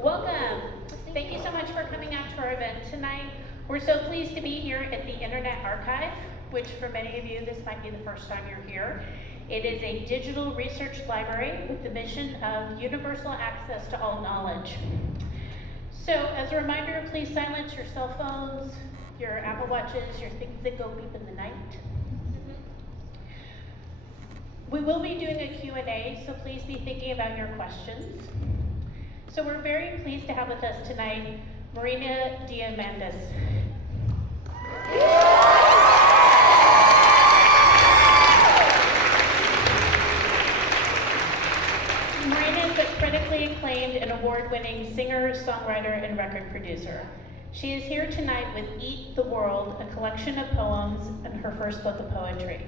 Welcome. Thank you so much for coming out to our event tonight. We're so pleased to be here at the Internet Archive, which for many of you, this might be the first time you're here. It is a digital research library with the mission of universal access to all knowledge. So as a reminder, please silence your cell phones, your Apple Watches, your things that go beep in the night. We will be doing a Q&A, so please be thinking about your questions. So we're very pleased to have with us tonight Marina Diamandis. Marina is a critically acclaimed and award-winning singer, songwriter, and record producer. She is here tonight with Eat the World, a collection of poems and her first book of poetry.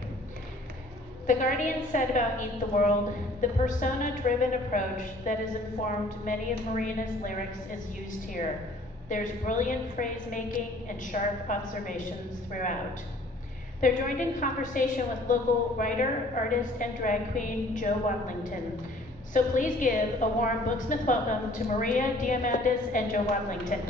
The Guardian said about Eat the World, the persona-driven approach that has informed many of Marina's lyrics is used here. There's brilliant phrase-making and sharp observations throughout. They're joined in conversation with local writer, artist, and drag queen Jo Wadlington. So please give a warm Booksmith welcome to Marina Diamandis and Jo Wadlington.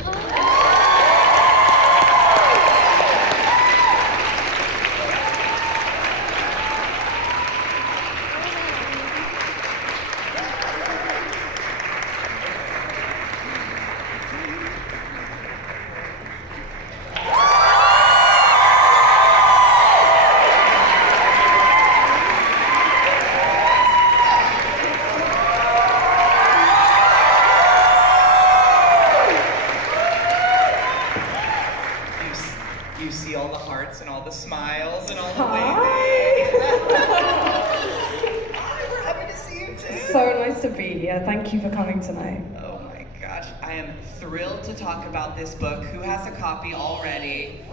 Thank you for coming tonight. Oh my gosh, I am thrilled to talk about this book. Who has a copy already? Isn't it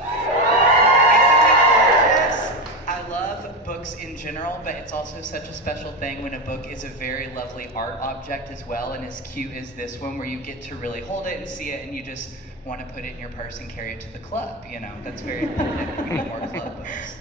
gorgeous? I love books in general, but it's also such a special thing when a book is a very lovely art object as well, and as cute as this one, where you get to really hold it and see it, and you just want to put it in your purse and carry it to the club. You know, that's very important. We need more club books.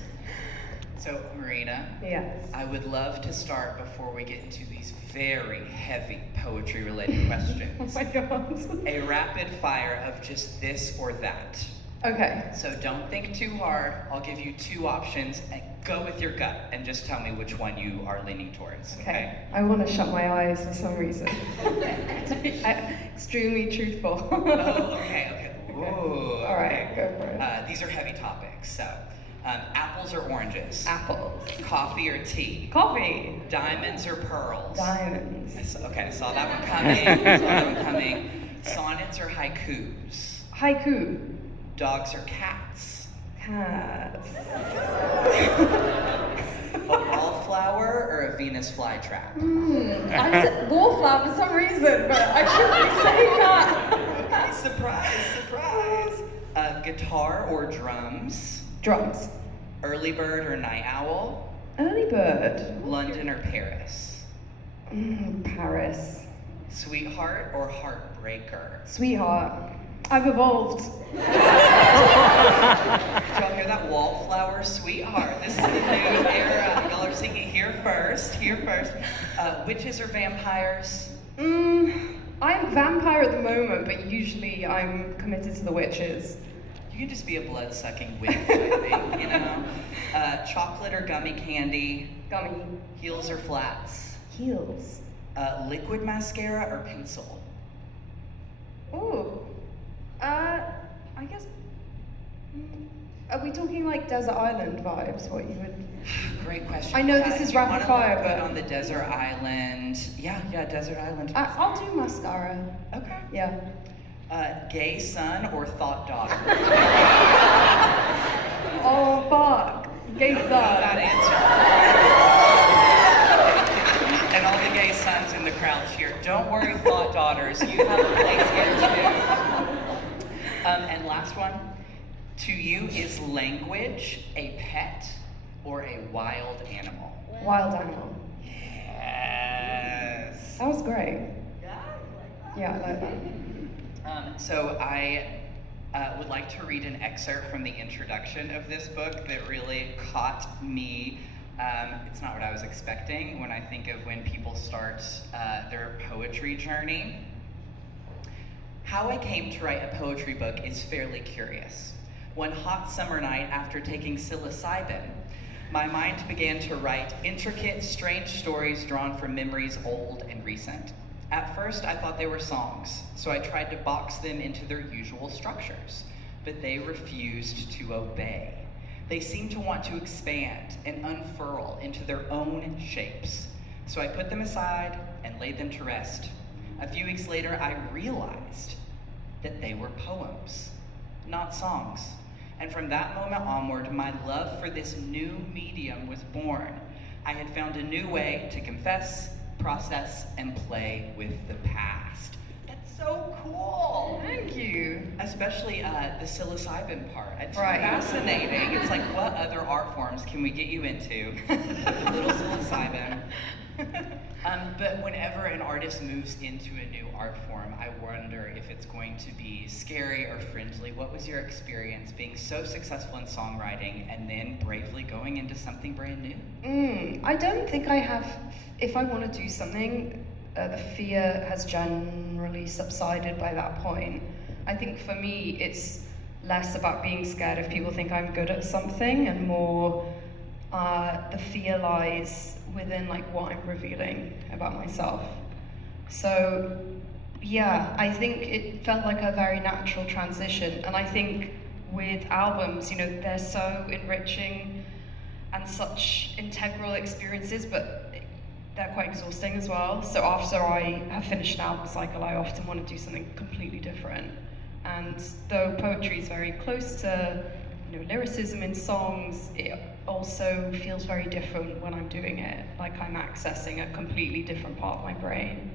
So, Marina, yes. I would love to start before we get into these very heavy poetry-related questions. Oh my God. A rapid fire of just this or that. Okay. So don't think too hard. I'll give you two options and go with your gut and just tell me which one you are leaning towards. Okay. I want to shut my eyes for some reason. Extremely truthful. Oh, okay. Ooh, all right, go for it. These are heavy topics, so. Apples or oranges? Apples. Coffee or tea? Coffee. Diamonds or pearls? Diamonds. Okay, saw that one coming. Sonnets or haikus? Haiku. Dogs or cats? Cats. A wallflower or a Venus flytrap? I said wallflower for some reason, but I shouldn't say that. Surprise. Guitar or drums? Drums. Early bird or night owl? Early bird. London or Paris? Paris. Sweetheart or heartbreaker? Sweetheart. I've evolved. Did y'all hear that? Wallflower, sweetheart. This is the new era. Y'all are singing here first. Witches or vampires? I'm vampire at the moment, but usually I'm committed to the witches. You can just be a blood-sucking witch, I think, you know? Chocolate or gummy candy? Gummy. Heels or flats? Heels. Liquid mascara or pencil? Ooh. I guess. Are we talking like desert island vibes? What you would? Great question. I know this is rapid fire, but on the desert island. Yeah, desert island. I'll do mascara. Okay. Yeah. Gay son or thought daughter? Oh fuck. Gay son. That answer. And all the gay sons in the crowd cheer. Don't worry, thought daughters. You have a place here too. And last one. To you, is language a pet or a wild animal? Wild animal. Yes. That was great. Yeah, I like that. So I would like to read an excerpt from the introduction of this book that really caught me. It's not what I was expecting when I think of when people start their poetry journey. How I came to write a poetry book is fairly curious. One hot summer night after taking psilocybin, my mind began to write intricate, strange stories drawn from memories old and recent. At first, I thought they were songs, so I tried to box them into their usual structures, but they refused to obey. They seemed to want to expand and unfurl into their own shapes. So I put them aside and laid them to rest. A few weeks later, I realized that they were poems, not songs. And from that moment onward, my love for this new medium was born. I had found a new way to confess, process, and play with the past. That's so cool! Thank you. Especially the psilocybin part. It's Right. fascinating. It's like, what other art forms can we get you into? A little psilocybin. But whenever an artist moves into a new art form, I wonder if it's going to be scary or friendly. What was your experience being so successful in songwriting and then bravely going into something brand new? I don't think I have, if I want to do something, the fear has generally subsided by that point. I think for me, it's less about being scared if people think I'm good at something and more the fear lies within like what I'm revealing about myself. So yeah, I think it felt like a very natural transition. And I think with albums, you know, they're so enriching and such integral experiences, but they're quite exhausting as well. So after I have finished an album cycle, I often want to do something completely different. And though poetry is very close to, you know, lyricism in songs, it also feels very different when I'm doing it. Like I'm accessing a completely different part of my brain.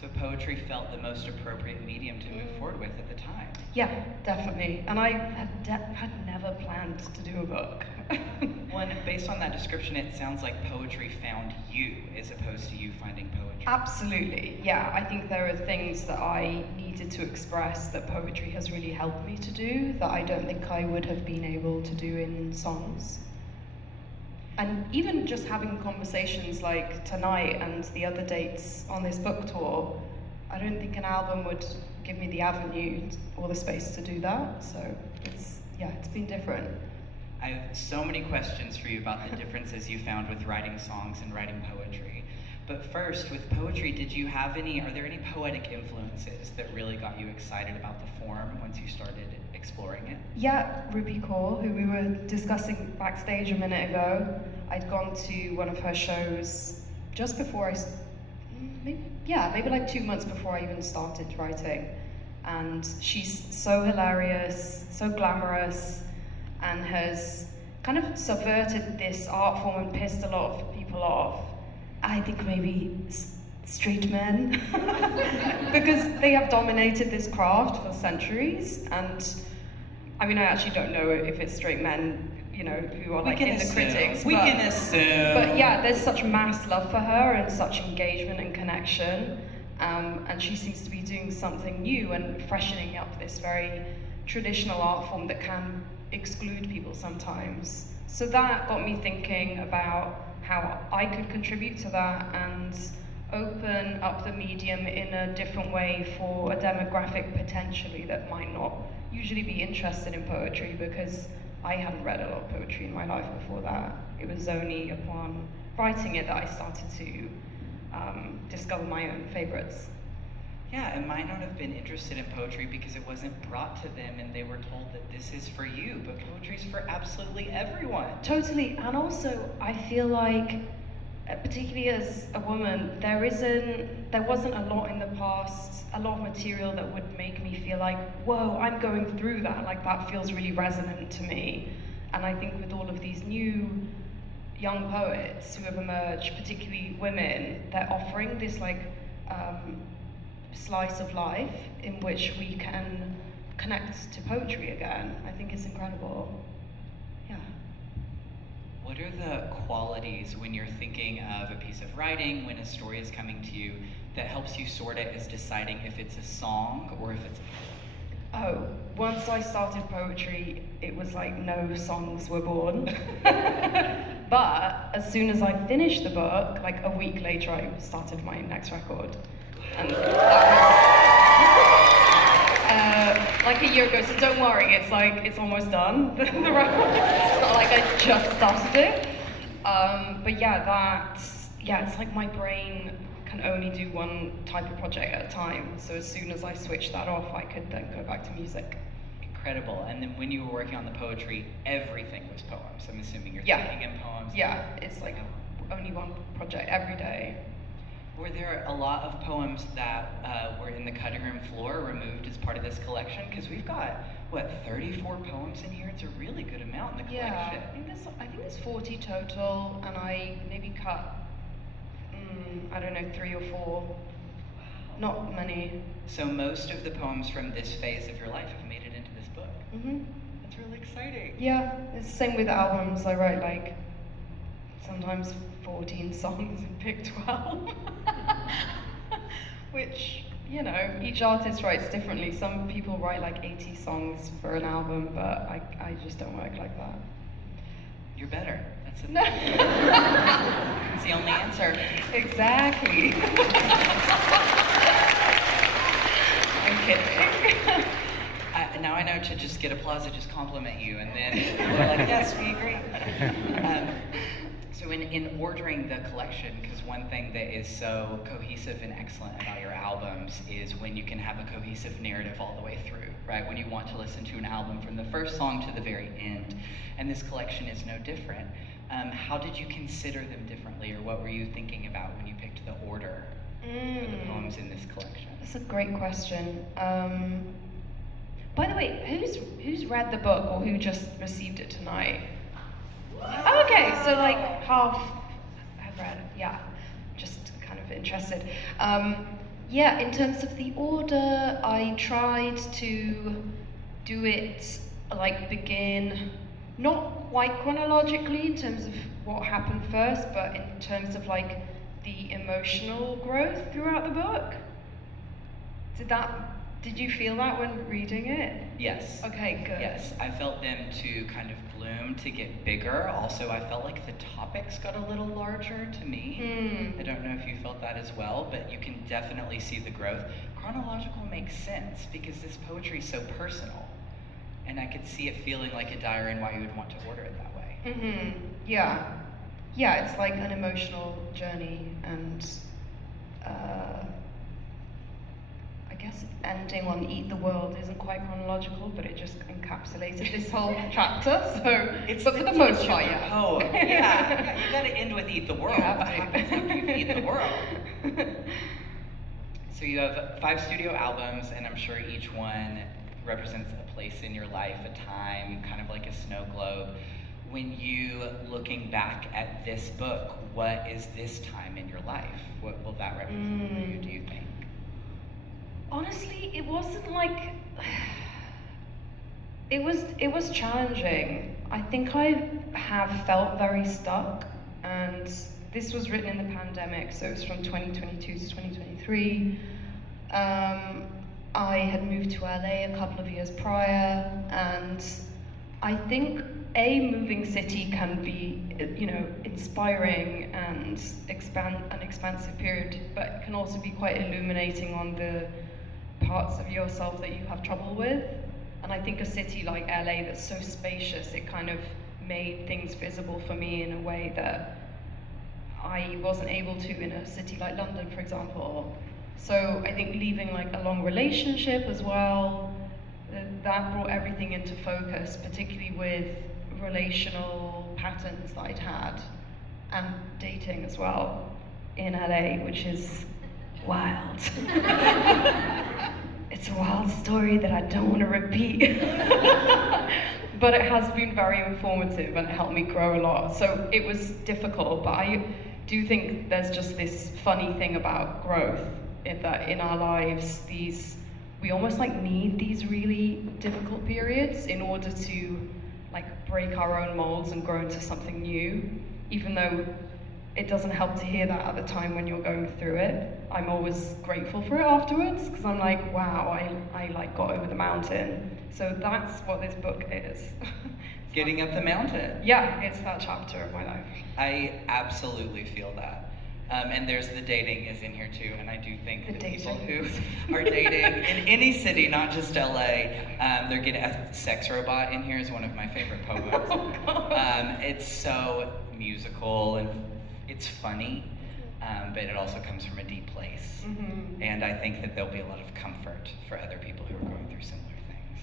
So poetry felt the most appropriate medium to move forward with at the time. Yeah, definitely. And I had never planned to do a book. Well, and based on that description, it sounds like poetry found you as opposed to you finding poetry. Absolutely, yeah. I think there are things that I needed to express that poetry has really helped me to do that I don't think I would have been able to do in songs. And even just having conversations like tonight and the other dates on this book tour, I don't think an album would give me the avenue or the space to do that. So it's been different. I have so many questions for you about the differences you found with writing songs and writing poetry. But first, with poetry, are there any poetic influences that really got you excited about the form once you started exploring it? Yeah, Ruby Kaur, who we were discussing backstage a minute ago, I'd gone to one of her shows just before maybe like 2 months before I even started writing. And she's so hilarious, so glamorous, and has kind of subverted this art form and pissed a lot of people off. I think maybe straight men, because they have dominated this craft for centuries. And I mean, I actually don't know if it's straight men, you know, who are like in the critics. We can assume. But yeah, there's such mass love for her and such engagement and connection. And she seems to be doing something new and freshening up this very traditional art form that can exclude people sometimes. So that got me thinking about how I could contribute to that and open up the medium in a different way for a demographic potentially that might not usually be interested in poetry, because I hadn't read a lot of poetry in my life before that. It was only upon writing it that I started to discover my own favorites. Yeah, and might not have been interested in poetry because it wasn't brought to them and they were told that this is for you, but poetry's for absolutely everyone. Totally, and also I feel like, particularly as a woman, there wasn't a lot in the past, a lot of material that would make me feel like, whoa, I'm going through that, like that feels really resonant to me. And I think with all of these new young poets who have emerged, particularly women, they're offering this like slice of life in which we can connect to poetry again. I think it's incredible. Yeah. What are the qualities when you're thinking of a piece of writing, when a story is coming to you, that helps you sort it as deciding if it's a song or if it's a poem? Oh, once I started poetry, it was like no songs were born. But as soon as I finished the book, like a week later, I started my next record. And that was like a year ago, so don't worry, it's almost done, the record. It's not like I just started it. But yeah, it's like my brain can only do one type of project at a time, so as soon as I switch that off, I could then go back to music. Incredible. And then when you were working on the poetry, everything was poems. I'm assuming you're Yeah. thinking in poems. Yeah, it's like only one project every day. Were there a lot of poems that were in the cutting room floor removed as part of this collection? Because we've got, 34 poems in here? It's a really good amount in the collection. Yeah, I think there's 40 total, and I maybe cut, I don't know, 3 or 4. Not many. So most of the poems from this phase of your life have made it into this book. Mhm. That's really exciting. Yeah, it's the same with albums. I write like sometimes 14 songs and pick 12. Which, you know, each artist writes differently. Some people write like 80 songs for an album, but I just don't work like that. You're better. That's the No. That's the only answer. Exactly. I'm kidding. Now I know to just get applause, I just compliment you, and then we're like, yes, we agree. So in ordering the collection, because one thing that is so cohesive and excellent about your albums is when you can have a cohesive narrative all the way through, right? When you want to listen to an album from the first song to the very end, and this collection is no different. How did you consider them differently, or what were you thinking about when you picked the order for the poems in this collection? That's a great question. By the way, who's read the book or who just received it tonight? Oh, okay, so like half have read it. Yeah, just kind of interested. Yeah, in terms of the order, I tried to do it like begin not quite chronologically in terms of what happened first, but in terms of like the emotional growth throughout the book. Did you feel that when reading it? Yes. Okay, good. Yes, I felt them to kind of bloom, to get bigger. Also, I felt like the topics got a little larger to me. I don't know if you felt that as well, but you can definitely see the growth. Chronological makes sense because this poetry is so personal, and I could see it feeling like a diary and why you would want to order it that way. Yeah. Yeah, it's like an emotional journey, and I guess ending on Eat the World isn't quite chronological, but it just encapsulated this whole chapter, so, but for the most part, yeah. Oh, yeah, you gotta end with Eat the World. You have What to. happens after you eat the world? So you have 5 studio albums, and I'm sure each one represents a place in your life, a time, kind of like a snow globe. When you, looking back at this book, what is this time in your life? What will that represent for you, do you think? Honestly, it wasn't like it was challenging. I think I have felt very stuck, and this was written in the pandemic, so it was from 2022 to 2023. I had moved to LA a couple of years prior, and I think moving city can be, you know, inspiring and an expansive period, but can also be quite illuminating on the parts of yourself that you have trouble with. And I think a city like LA that's so spacious, it kind of made things visible for me in a way that I wasn't able to in a city like London, for example. So I think leaving like a long relationship as well, that brought everything into focus, particularly with relational patterns that I'd had and dating as well in LA, which is wild. It's a wild story that I don't want to repeat. But it has been very informative and it helped me grow a lot. So it was difficult, but I do think there's just this funny thing about growth, that in our lives, we almost like need these really difficult periods in order to like break our own molds and grow into something new, even though it doesn't help to hear that at the time when you're going through it. I'm always grateful for it afterwards, because I'm like, wow, I like got over the mountain. So that's what this book is. Getting up the mountain. Yeah, it's that chapter of my life. I absolutely feel that. And there's the dating is in here too, and I do think The that people dating. who are dating in any city, not just LA, they're getting a sex robot in here is one of my favorite poems. Oh, God. It's so musical and it's funny, but it also comes from a deep place. Mm-hmm. And I think that there'll be a lot of comfort for other people who are going through similar things.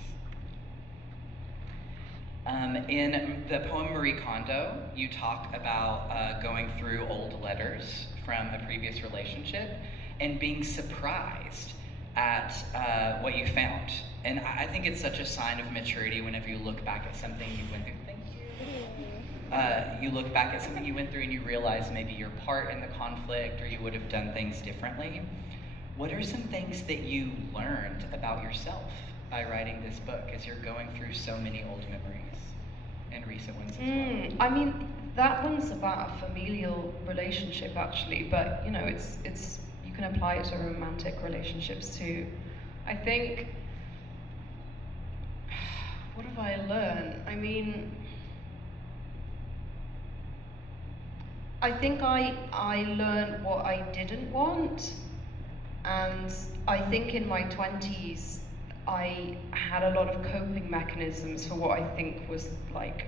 In the poem Marie Kondo, you talk about going through old letters from a previous relationship and being surprised at what you found. And I think it's such a sign of maturity whenever you look back at something you went through. Thank you. You look back at something you went through and you realize maybe your part in the conflict or you would have done things differently. What are some things that you learned about yourself by writing this book as you're going through so many old memories and recent ones as well? I mean, that one's about a familial relationship actually, but you know, it's you can apply it to romantic relationships too. I think, what have I learned? I mean, I think I learned what I didn't want, and I think in my 20s I had a lot of coping mechanisms for what I think was like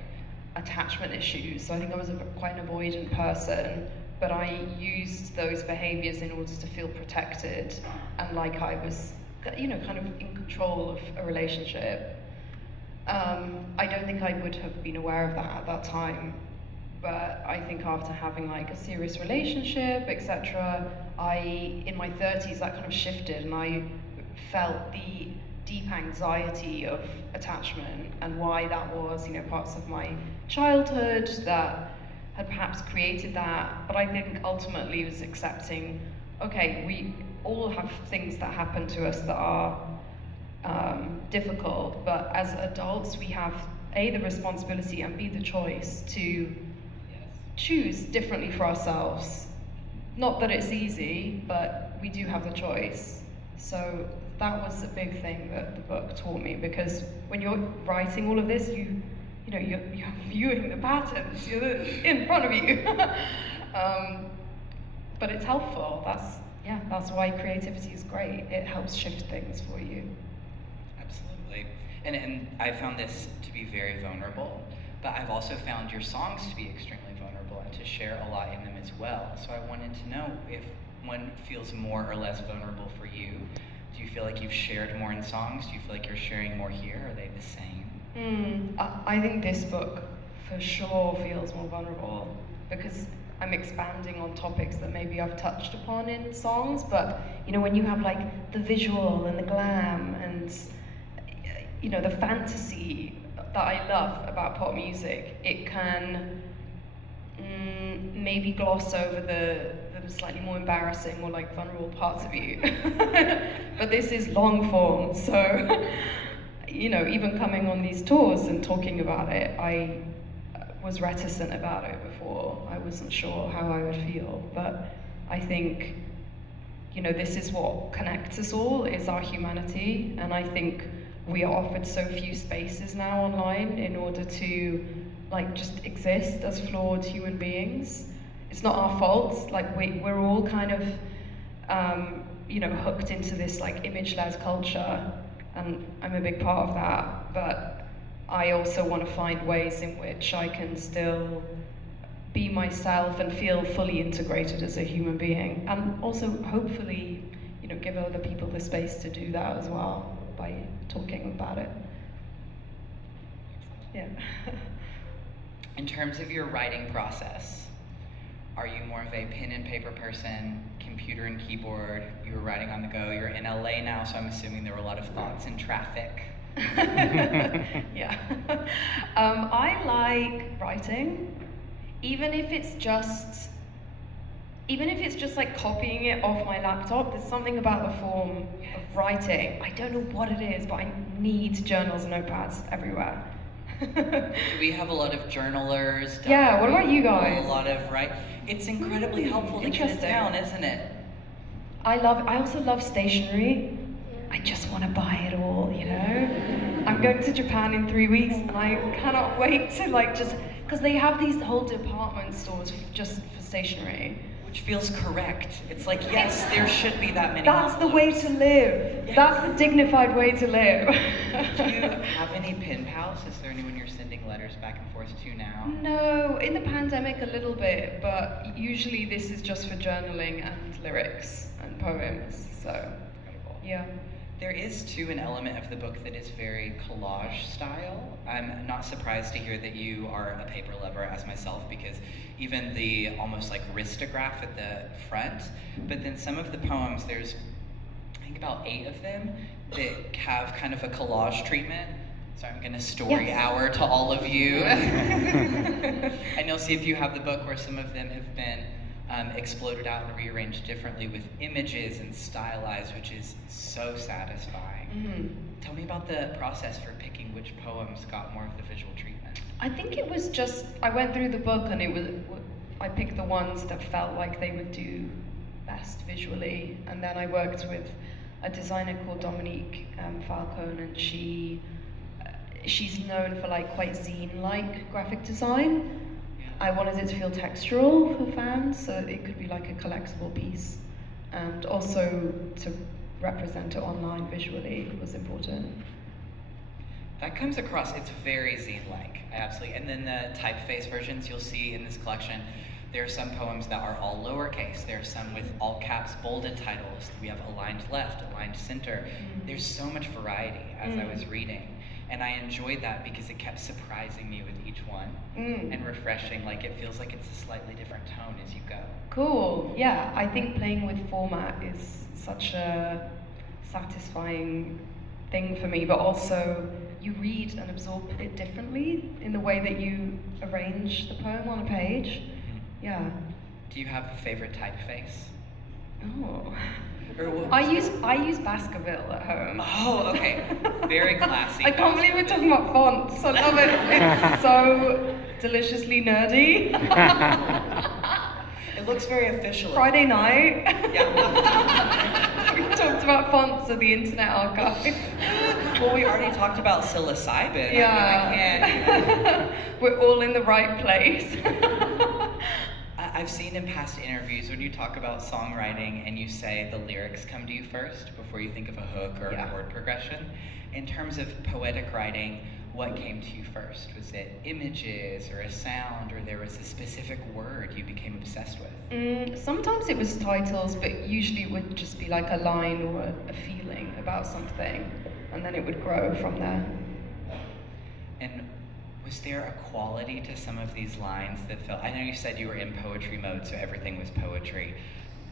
attachment issues. So I think I was quite an avoidant person, but I used those behaviors in order to feel protected and like I was, you know, kind of in control of a relationship. I don't think I would have been aware of that at that time, but I think after having like a serious relationship, etc., in my 30s that kind of shifted and I felt the deep anxiety of attachment and why that was, you know, parts of my childhood that had perhaps created that. But I think ultimately it was accepting, okay, we all have things that happen to us that are difficult, but as adults we have A, the responsibility and B, the choice to choose differently for ourselves. Not that it's easy, but we do have the choice. So that was a big thing that the book taught me, because when you're writing all of this, you're viewing the patterns in front of you. But it's helpful. That's why creativity is great. It helps shift things for you. Absolutely. And I found this to be very vulnerable, but I've also found your songs to be extremely vulnerable and to share a lot in them as well. So I wanted to know if one feels more or less vulnerable for you. Do you feel like you've shared more in songs? Do you feel like you're sharing more here? Are they the same? I think this book for sure feels more vulnerable because I'm expanding on topics that maybe I've touched upon in songs, but you know, when you have like the visual and the glam and you know, the fantasy that I love about pop music, it can maybe gloss over the slightly more embarrassing or like vulnerable parts of you. But this is long form, so you know, even coming on these tours and talking about it, I was reticent about it before. I wasn't sure how I would feel, but I think, you know, this is what connects us all, is our humanity, and I think we are offered so few spaces now online in order to like just exist as flawed human beings. It's not our fault, like we're all kind of you know, hooked into this like image-led culture, and I'm a big part of that, but I also want to find ways in which I can still be myself and feel fully integrated as a human being, and also hopefully, you know, give other people the space to do that as well by talking about it. Yeah. In terms of your writing process, are you more of a pen and paper person, computer and keyboard? You were writing on the go, you're in LA now, so I'm assuming there were a lot of thoughts in traffic. Yeah. I like writing, even if it's just like copying it off my laptop. There's something about the form of writing. I don't know what it is, but I need journals and notepads everywhere. Do we have a lot of journalers? Yeah, what about you guys? A lot of, right? It's incredibly helpful to get it down, isn't it? I also love stationery. I just want to buy it all, you know? I'm going to Japan in 3 weeks and I cannot wait to like just, because they have these whole department stores just for stationery. Which feels correct. It's like, yes, there should be that many That's the way to live. Yeah. That's the dignified way to live. Do you have any pen pals? Is there anyone you're sending letters back and forth to now? No, in the pandemic a little bit, but usually this is just for journaling and lyrics and poems, so Incredible. yeah. There is, too, an element of the book that is very collage style. I'm not surprised to hear that you are a paper lover as myself, because even the almost like wristograph at the front, but then some of the poems, there's I think about 8 of them that have kind of a collage treatment. So I'm gonna story hour to all of you. And you'll see if you have the book where some of them have been exploded out and rearranged differently with images and stylized, which is so satisfying. Mm-hmm. Tell me about the process for picking which poems got more of the visual treatment. I think it was just, I went through the book and I picked the ones that felt like they would do best visually, and then I worked with a designer called Dominique Falcone, and she's known for like quite zine-like graphic design. I wanted it to feel textural for fans, so it could be like a collectible piece, and also to represent it online visually was important. That comes across, it's very zine-like, absolutely. And then the typeface versions you'll see in this collection, there are some poems that are all lowercase. There are some with all caps, bolded titles. We have aligned left, aligned center. There's so much variety as I was reading. And I enjoyed that because it kept surprising me with each one and refreshing. Like it feels like it's a slightly different tone as you go. Cool, yeah. I think playing with format is such a satisfying thing for me, but also you read and absorb it differently in the way that you arrange the poem on a page. Yeah. Do you have a favorite typeface? Oh. Or I use Baskerville at home. Oh, okay. Very classy. I can't believe we're talking about fonts. I love it. It's so deliciously nerdy. It looks very official. Friday night. Yeah. We talked about fonts of the Internet Archive. Well, we already talked about psilocybin. Yeah. I can't. We're all in the right place. I've seen in past interviews when you talk about songwriting and you say the lyrics come to you first before you think of a hook or a chord progression. In terms of poetic writing, what came to you first? Was it images or a sound, or there was a specific word you became obsessed with? Sometimes it was titles, but usually it would just be like a line or a feeling about something, and then it would grow from there. And was there a quality to some of these lines that felt, I know you said you were in poetry mode, so everything was poetry,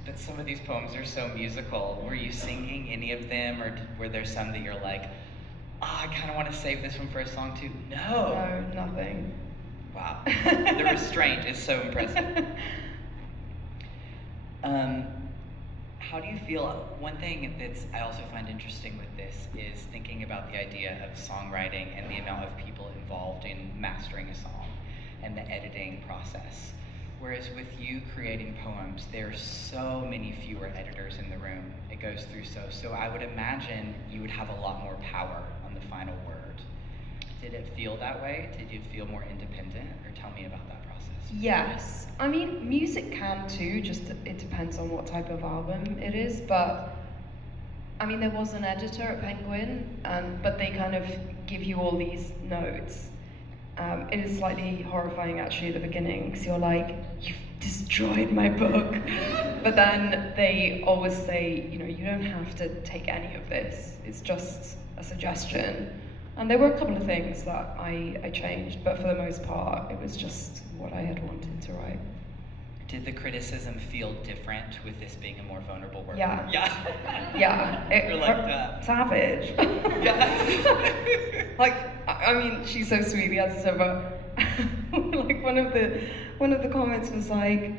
but some of these poems are so musical. Were you singing any of them, or were there some that you're like, I kind of want to save this one for a song too? No. No, nothing. Wow. The restraint is so impressive. How do you feel? One thing that's I also find interesting with this is thinking about the idea of songwriting and the amount of people involved in mastering a song and the editing process. Whereas with you creating poems, there's so many fewer editors in the room. It goes through so I would imagine you would have a lot more power on the final word. Did it feel that way? Did you feel more independent? Or tell me about that process. Yes. I mean, music can too, just it depends on what type of album it is, but I mean, there was an editor at Penguin, but they kind of give you all these notes. It is slightly horrifying actually at the beginning, because you're like, you've destroyed my book. But then they always say, you don't have to take any of this. It's just a suggestion. And there were a couple of things that I changed, but for the most part, it was just what I had wanted to write. Did the criticism feel different with this being a more vulnerable work? Yeah. Yeah. Yeah. You're like, savage. Yeah. Like, I mean, she's so sweet, the editor, but like one of the comments was like,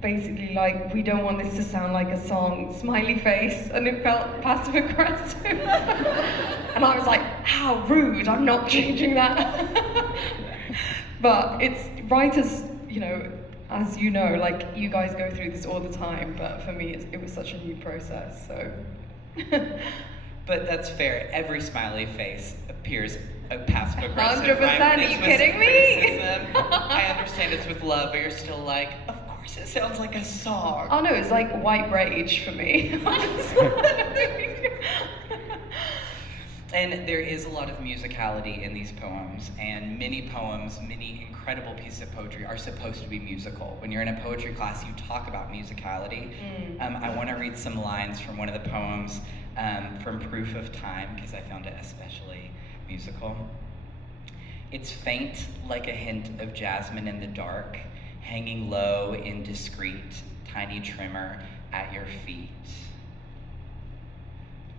basically like, we don't want this to sound like a song, smiley face, and it felt passive aggressive. And I was like, how rude, I'm not changing that. But it's writers, as you know, like you guys go through this all the time, but for me it was such a new process, so. But that's fair. Every smiley face appears a passive aggressive. 100%, Right? are you kidding me? I understand it's with love, but you're still like, of course it sounds like a song. Oh no, it's like white rage for me. And there is a lot of musicality in these poems, and many poems, many incredible pieces of poetry are supposed to be musical. When you're in a poetry class, you talk about musicality. I want to read some lines from one of the poems from Proof of Time, because I found it especially musical. It's faint like a hint of jasmine in the dark, hanging low in discreet, tiny tremor at your feet.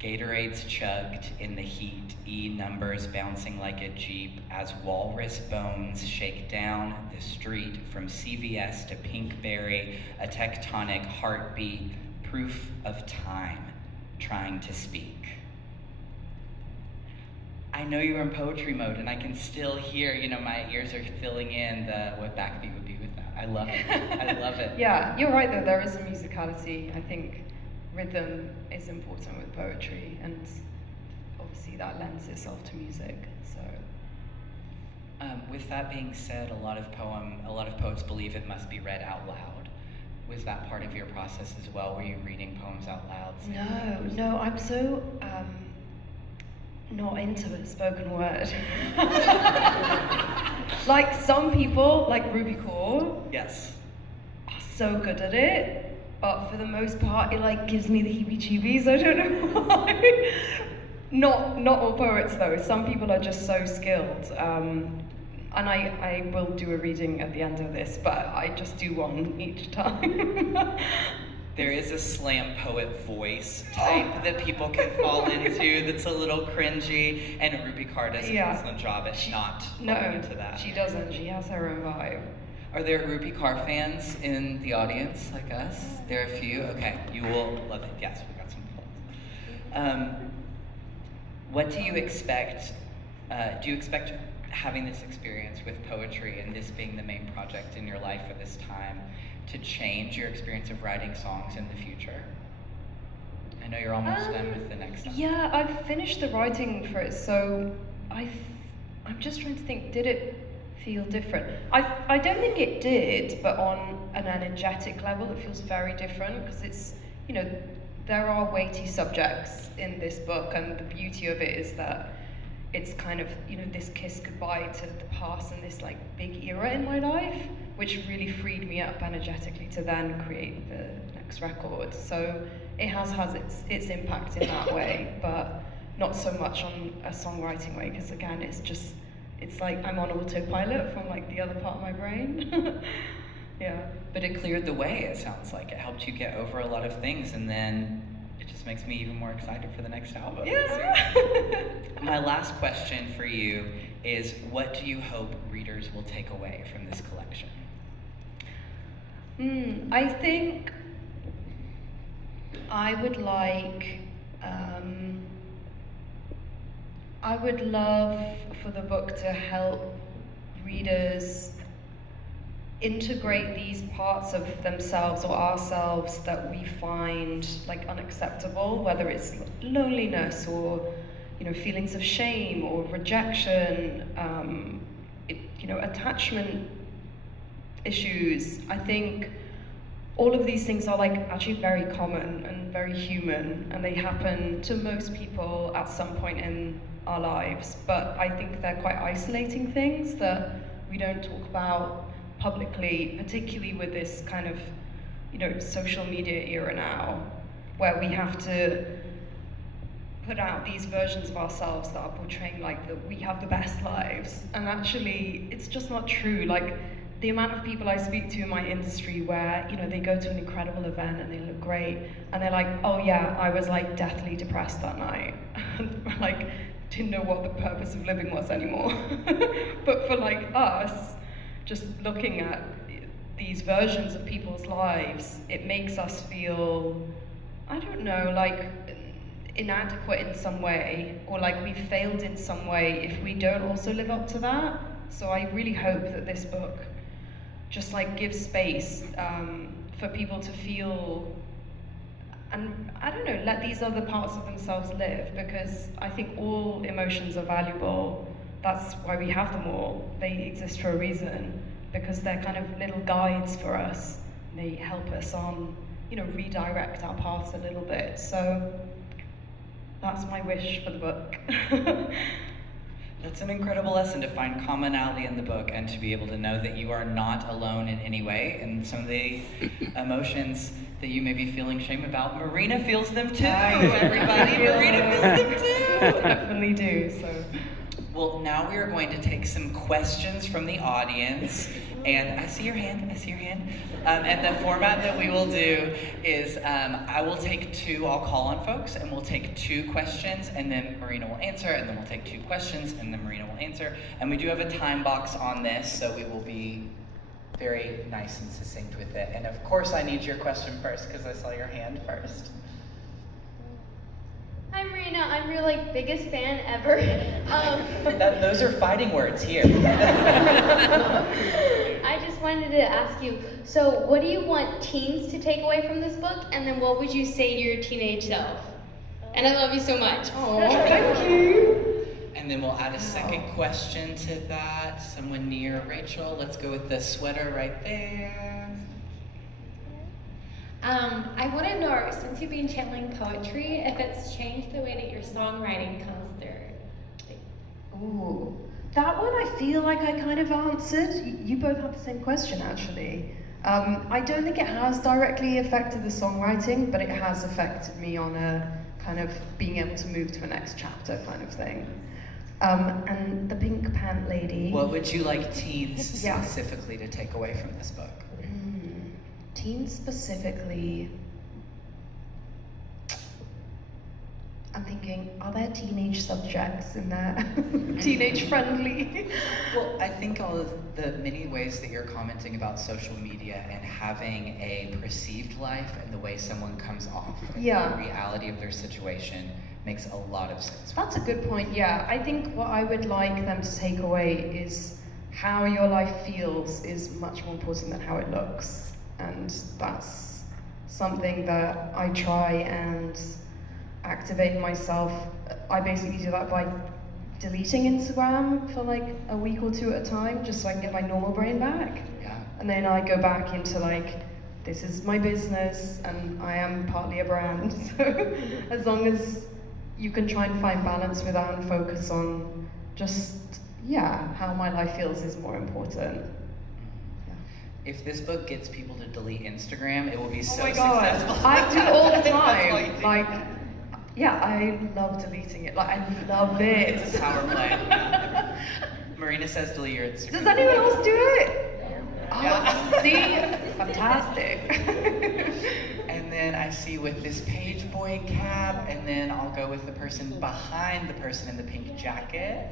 Gatorades chugged in the heat, numbers bouncing like a Jeep as walrus bones shake down the street from CVS to Pinkberry, a tectonic heartbeat, proof of time, trying to speak. I know you're in poetry mode, and I can still hear, my ears are filling in what backbeat would be with that. I love it. I love it. Yeah, you're right though, there is a musicality. I think rhythm is important with poetry, and obviously that lends itself to music. So, with that being said, a lot of poets believe it must be read out loud. Was that part of your process as well? Were you reading poems out loud? No, I'm so not into spoken word. Like some people, like Ruby Kaur, Yes. are so good at it. But for the most part, it like gives me the heebie-jeebies. I don't know why. Not all poets though. Some people are just so skilled. And I will do a reading at the end of this, but I just do one each time. There is a slam poet voice type that people can fall into that's a little cringy, and Ruby Kaur does an excellent job at not falling into that. She doesn't. She has her own vibe. Are there Ruby Kaur fans in the audience like us? There are a few? Okay, you will love it. Yes, we got some applause. What do you expect? Do you expect having this experience with poetry and this being the main project in your life at this time to change your experience of writing songs in the future? I know you're almost done with the next one. Yeah, I've finished the writing for it, so I'm just trying to think, did it feel different? I don't think it did, but on an energetic level it feels very different, because it's, there are weighty subjects in this book, and the beauty of it is that it's kind of, this kiss goodbye to the past and this like big era in my life, which really freed me up energetically to then create the next record. So it has its impact in that way, but not so much on a songwriting way, because again, it's like I'm on autopilot from like the other part of my brain. Yeah. But it cleared the way, it sounds like. It helped you get over a lot of things, and then it just makes me even more excited for the next album. Yeah. My last question for you is, what do you hope readers will take away from this collection? I think I would love for the book to help readers integrate these parts of themselves or ourselves that we find like unacceptable, whether it's loneliness or feelings of shame or rejection, attachment issues. I think all of these things are like actually very common and very human, and they happen to most people at some point in our lives, but I think they're quite isolating things that we don't talk about publicly, particularly with this kind of social media era now, where we have to put out these versions of ourselves that are portraying like that we have the best lives, and actually it's just not true. Like the amount of people I speak to in my industry where they go to an incredible event and they look great and they're like, oh yeah, I was like deathly depressed that night and like didn't know what the purpose of living was anymore. But for like us, just looking at these versions of people's lives, it makes us feel, I don't know, like inadequate in some way, or like we failed in some way if we don't also live up to that. So I really hope that this book just like gives space for people to feel, and I don't know, let these other parts of themselves live, because I think all emotions are valuable, that's why we have them all. They exist for a reason, because they're kind of little guides for us. They help us on, redirect our paths a little bit. So that's my wish for the book. That's an incredible lesson, to find commonality in the book and to be able to know that you are not alone in any way. And some of the emotions that you may be feeling shame about, Marina feels them too, everybody. Marina feels them too. I definitely do, so. Well, now we are going to take some questions from the audience. And I see your hand. And the format that we will do is I will take two, I'll call on folks, and we'll take two questions, and then Marina will answer, and then we'll take two questions, and then Marina will answer. And we do have a time box on this, so we will be very nice and succinct with it. And of course I need your question first, because I saw your hand first. Hi Marina, I'm your biggest fan ever. Those are fighting words here. I just wanted to ask you, so what do you want teens to take away from this book, and then what would you say to your teenage self? And I love you so much. Oh, thank you. And then we'll add a second question to that. Someone near Rachel. Let's go with the sweater right there. I want to know, since you've been channeling poetry, if it's changed the way that your songwriting comes through. Ooh, that one I feel like I kind of answered. You both have the same question, actually. I don't think it has directly affected the songwriting, but it has affected me on a kind of being able to move to a next chapter kind of thing. And the pink pant lady. What would you like teens Yeah. specifically to take away from this book? Teens specifically, I'm thinking, are there teenage subjects in there? Teenage friendly? Well, I think all of the many ways that you're commenting about social media and having a perceived life and the way someone comes off and Yeah. the reality of their situation makes a lot of sense. That's a good point, yeah. I think what I would like them to take away is how your life feels is much more important than how it looks. And that's something that I try and activate myself. I basically do that by deleting Instagram for a week or two at a time, just so I can get my normal brain back. Yeah. And then I go back into this is my business and I am partly a brand. So as long as you can try and find balance with that and focus on just, how my life feels is more important. If this book gets people to delete Instagram, it will be so Oh my God. successful. I do it all the That's all you time. do. I love deleting it. I love it. It's a power play. Marina says delete your Instagram. Does anyone else do it? Yeah. Oh, see? Fantastic. And then I see with this page boy cap, and then I'll go with the person behind the person in the pink jacket.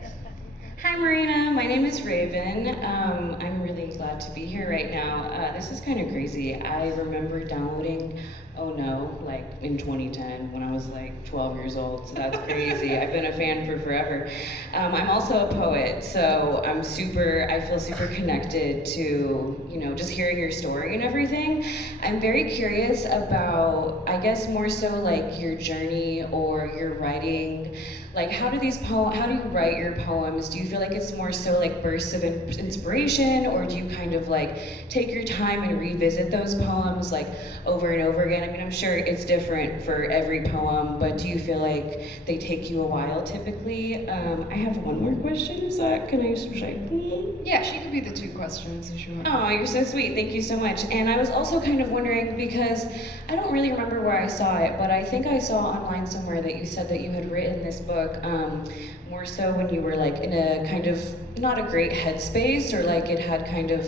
Hi Marina, my name is Raven. I'm really glad to be here right now. This is kind of crazy. I remember downloading Oh No, in 2010 when I was 12 years old, so that's crazy. I've been a fan for forever. I'm also a poet, so I feel super connected to, just hearing your story and everything. I'm very curious about, I guess more so your journey or your writing. How do you write your poems? Do you feel like it's more so bursts of inspiration, or do you kind of take your time and revisit those poems over and over again? I mean, I'm sure it's different for every poem, but do you feel like they take you a while typically? I have one more question. Can I just Yeah, she could be the two questions if you want. Oh, you're so sweet. Thank you so much. And I was also kind of wondering, because I don't really remember where I saw it, but I think I saw online somewhere that you said that you had written this book more so when you were in a kind of not a great headspace, or it had kind of,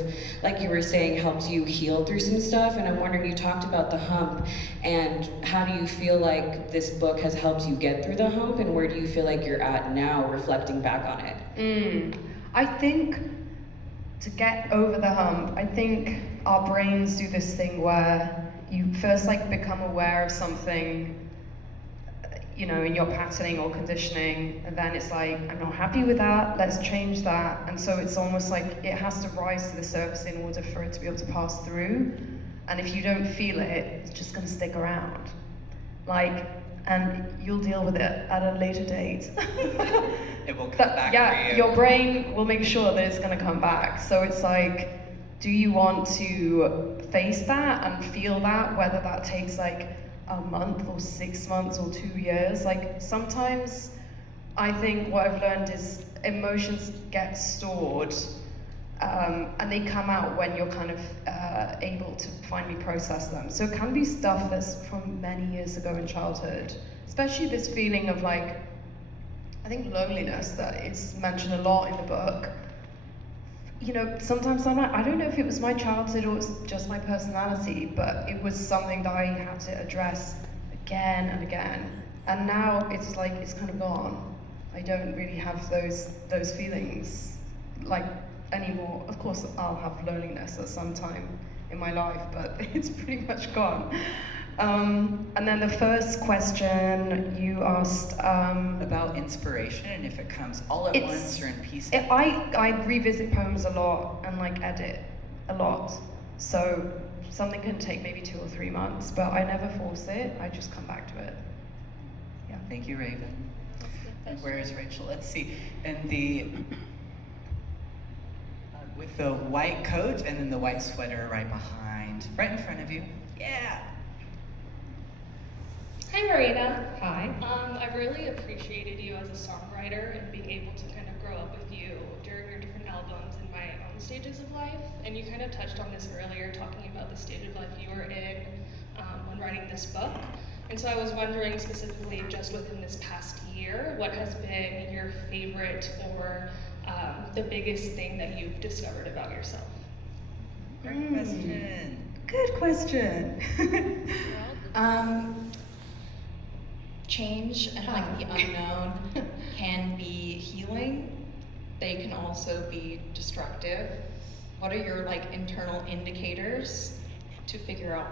you were saying, helped you heal through some stuff. And I'm wondering, you talked about the hump, and how do you feel like this book has helped you get through the hump, and where do you feel like you're at now reflecting back on it? I think to get over the hump, I think our brains do this thing where you first become aware of something, in your patterning or conditioning, and then it's I'm not happy with that, let's change that. And so it's almost it has to rise to the surface in order for it to be able to pass through. And if you don't feel it, it's just gonna stick around. and you'll deal with it at a later date. It will come But back yeah, for you. your brain will make sure that it's going to come back. So it's like, do you want to face that and feel that, whether that takes like a month or 6 months or 2 years? Like sometimes I think what I've learned is emotions get stored, and they come out when you're kind of able to finally process them. So it can be stuff that's from many years ago in childhood, especially this feeling of like, I think loneliness that is mentioned a lot in the book. You know, sometimes I'm like, I don't know if it was my childhood or it's just my personality, but it was something that I had to address again and again. And now it's like, it's kind of gone. I don't really have those feelings like anymore. Of course, I'll have loneliness at some time in my life, but it's pretty much gone. And then the first question you asked about inspiration and if it comes all at once or in pieces. I revisit poems a lot and like edit a lot. So something can take maybe 2 or 3 months, but I never force it. I just come back to it. Yeah. Thank you, Raven. Where is Rachel? Let's see. And the with the white coat and then the white sweater right behind, right in front of you. Yeah. Hi, Marina. Hi. I've really appreciated you as a songwriter and being able to kind of grow up with you during your different albums in my own stages of life. And you kind of touched on this earlier, talking about the stage of life you were in when writing this book. And so I was wondering specifically, just within this past year, what has been your favorite or the biggest thing that you've discovered about yourself? Great question. Good question. Change and like the unknown can be healing. They can also be destructive. What are your like internal indicators to figure out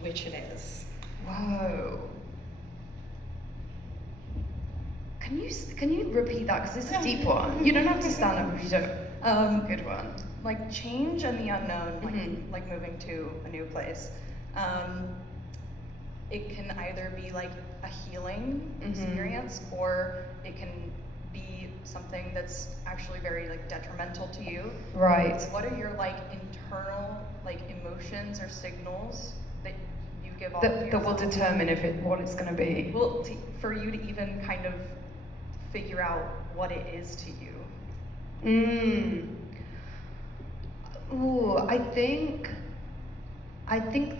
which it is? Whoa. Can you repeat that? Because it's a deep one. You don't have to stand up if you don't. That's a good one. Like change and the unknown, like moving to a new place. It can either be like a healing experience, or it can be something that's actually very like detrimental to you. Right. What are your like internal like emotions or signals that you give off That will yourself? determine what it's going to be. Well, for you to even kind of figure out what it is to you. Ooh, I think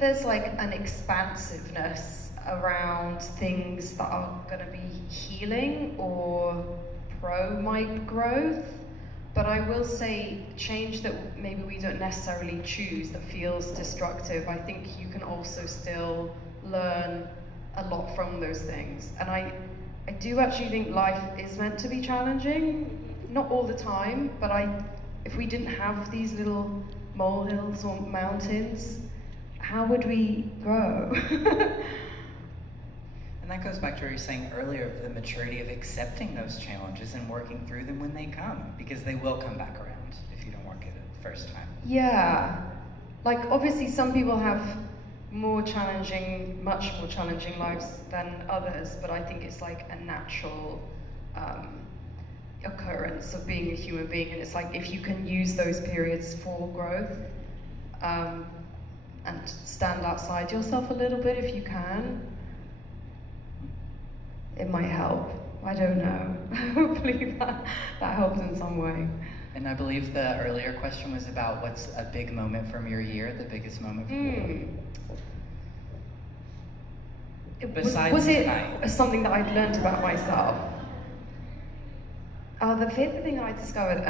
there's like an expansiveness around things that are going to be healing or pro my growth. But I will say change that maybe we don't necessarily choose that feels destructive. I think you can also still learn a lot from those things. And I do actually think life is meant to be challenging. Not all the time, but if we didn't have these little molehills or mountains, how would we grow? And that goes back to what you were saying earlier of the maturity of accepting those challenges and working through them when they come, because they will come back around if you don't work it the first time. Yeah. Like obviously some people have much more challenging lives than others, but I think it's like a natural occurrence of being a human being, and it's like if you can use those periods for growth and stand outside yourself a little bit if you can, it might help. I don't know. Hopefully that helps in some way. And I believe the earlier question was about what's a big moment from your year, the biggest moment from your year. Was it tonight. something that I'd learned about myself? Oh, the favorite thing I discovered.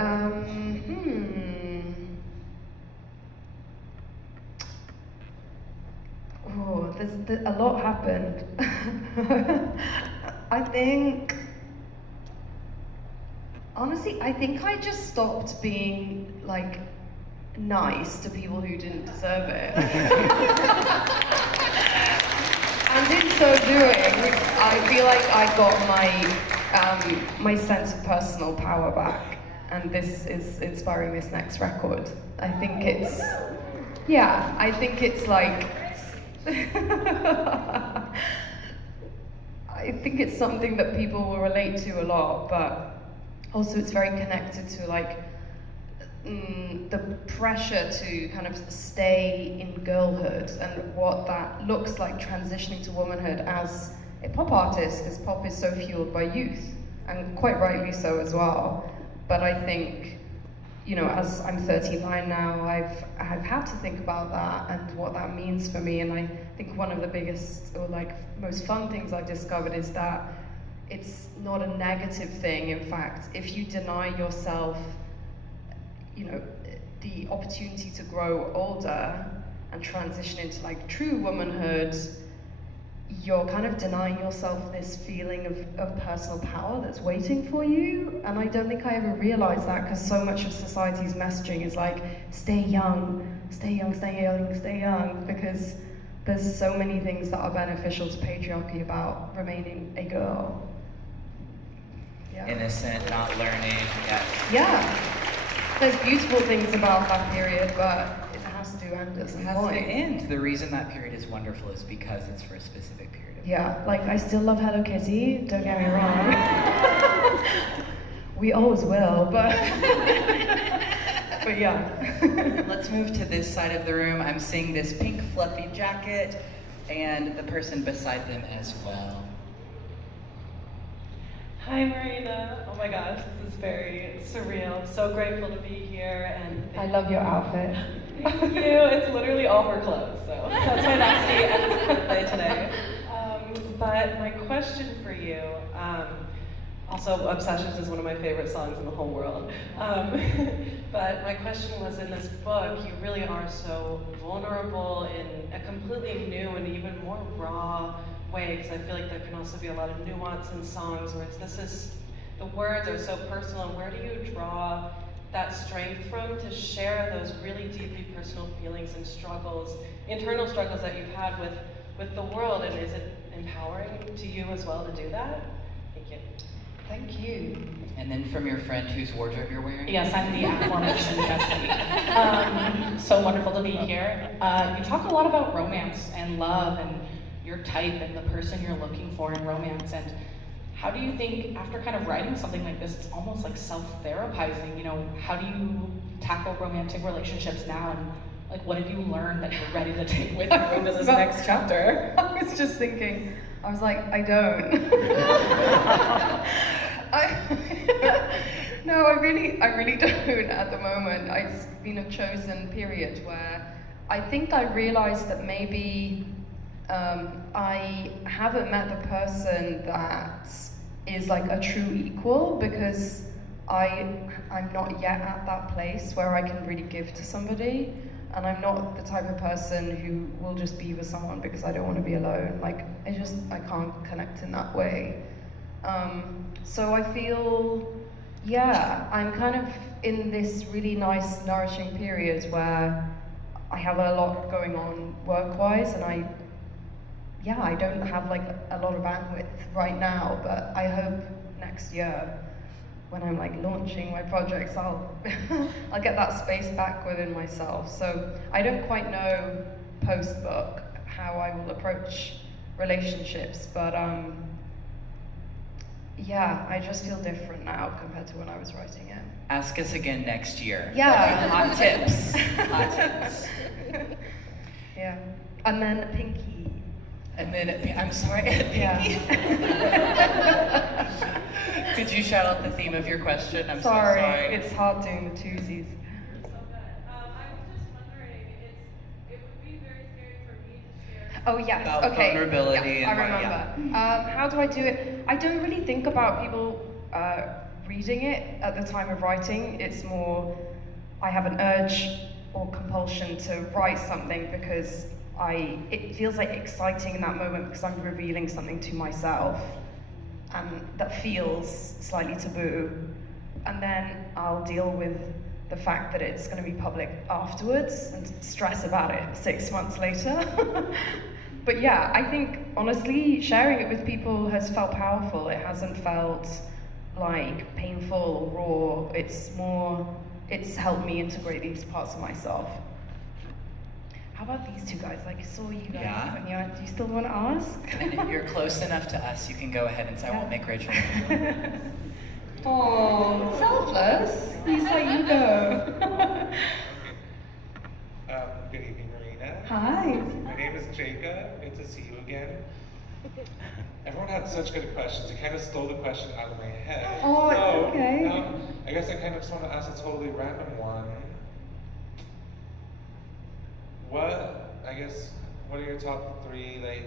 Oh, a lot happened. Honestly, I think I just stopped being like nice to people who didn't deserve it. And in so doing, I feel like I got my sense of personal power back, and this is inspiring this next record. I think it's like think it's something that people will relate to a lot, but also it's very connected to like the pressure to kind of stay in girlhood and what that looks like transitioning to womanhood as a pop artist, because pop is so fueled by youth, and quite rightly so as well. But I think, you know, as I'm 39 now, I've had to think about that and what that means for me. And I think one of the biggest or like most fun things I've discovered is that it's not a negative thing. In fact, if you deny yourself, you know, the opportunity to grow older and transition into like true womanhood, you're kind of denying yourself this feeling of personal power that's waiting for you. And I don't think I ever realized that, because so much of society's messaging is like, stay young, stay young, stay young, stay young, because there's so many things that are beneficial to patriarchy about remaining a girl. Yeah. Innocent, not learning, yes. Yeah. There's beautiful things about that period, but it has to end at some It has to point. end. The reason that period is wonderful is because it's for a specific period of Yeah, like I still love Hello Kitty, don't get me wrong. We always will, but yeah. Let's move to this side of the room. I'm seeing this pink fluffy jacket and the person beside them as well. Hi Marina, oh my gosh, this is very surreal. I'm so grateful to be here, and I love your outfit. thank you. It's literally all her clothes, so that's my bestie and it's her birthday today. But my question for you, also Obsessions is one of my favorite songs in the whole world. But my question was, in this book, you really are so vulnerable in a completely new and even more raw way, because I feel like there can also be a lot of nuance in songs where the words are so personal. Where do you draw that strength from to share those really deeply personal feelings and struggles, internal struggles that you've had with the world, and is it empowering to you as well to do that? Thank you. Thank you. And then from your friend whose wardrobe you're wearing? Yes, I'm the aforementioned bestie. So wonderful to be here. You talk a lot about romance and love and your type and the person you're looking for in romance. And how do you think, after kind of writing something like this, it's almost like self-therapizing, you know, how do you tackle romantic relationships now? And like, what have you learned that you're ready to take with you into this next chapter? I was just thinking, I was like, I don't. No, I really don't at the moment. It's been a chosen period where I think I realized that maybe I haven't met the person that is like a true equal, because I'm not yet at that place where I can really give to somebody, and I'm not the type of person who will just be with someone because I don't want to be alone. Like, I can't connect in that way. So I feel, yeah, I'm kind of in this really nice, nourishing period where I have a lot going on work-wise, and I don't have like a lot of bandwidth right now, but I hope next year, when I'm like launching my projects, I'll get that space back within myself. So I don't quite know post-book how I will approach relationships, but yeah, I just feel different now compared to when I was writing it. Ask us again next year. Yeah. Hot tips. Hot tips. Yeah. And then Pinky. And then, I'm sorry, Pinky. Yeah. Could you shout out the theme of your question? I'm Sorry, so sorry. it's hard doing the twosies. So good. I was just wondering, it would be very scary for me to share. Oh yes, About okay. vulnerability Yes, and I what- remember. yeah. How do I do it? I don't really think about people reading it at the time of writing. It's more, I have an urge or compulsion to write something because it feels like exciting in that moment, because I'm revealing something to myself and that feels slightly taboo. And then I'll deal with the fact that it's going to be public afterwards and stress about it 6 months later. But yeah, I think honestly sharing it with people has felt powerful. It hasn't felt like painful or raw. It's helped me integrate these parts of myself. how about these two guys? Like, I saw you guys. Yeah. And do you still want to ask? And if you're close enough to us, you can go ahead and say, I won't make Rachel. Oh, selfless. He's like, you go. Good evening, Marina. Hi. My name is Jacob. Good to see you again. Everyone had such good questions. You kind of stole the question out of my head. Oh, it's okay. I guess I kind of just want to ask a totally random one. What are your top 3, like,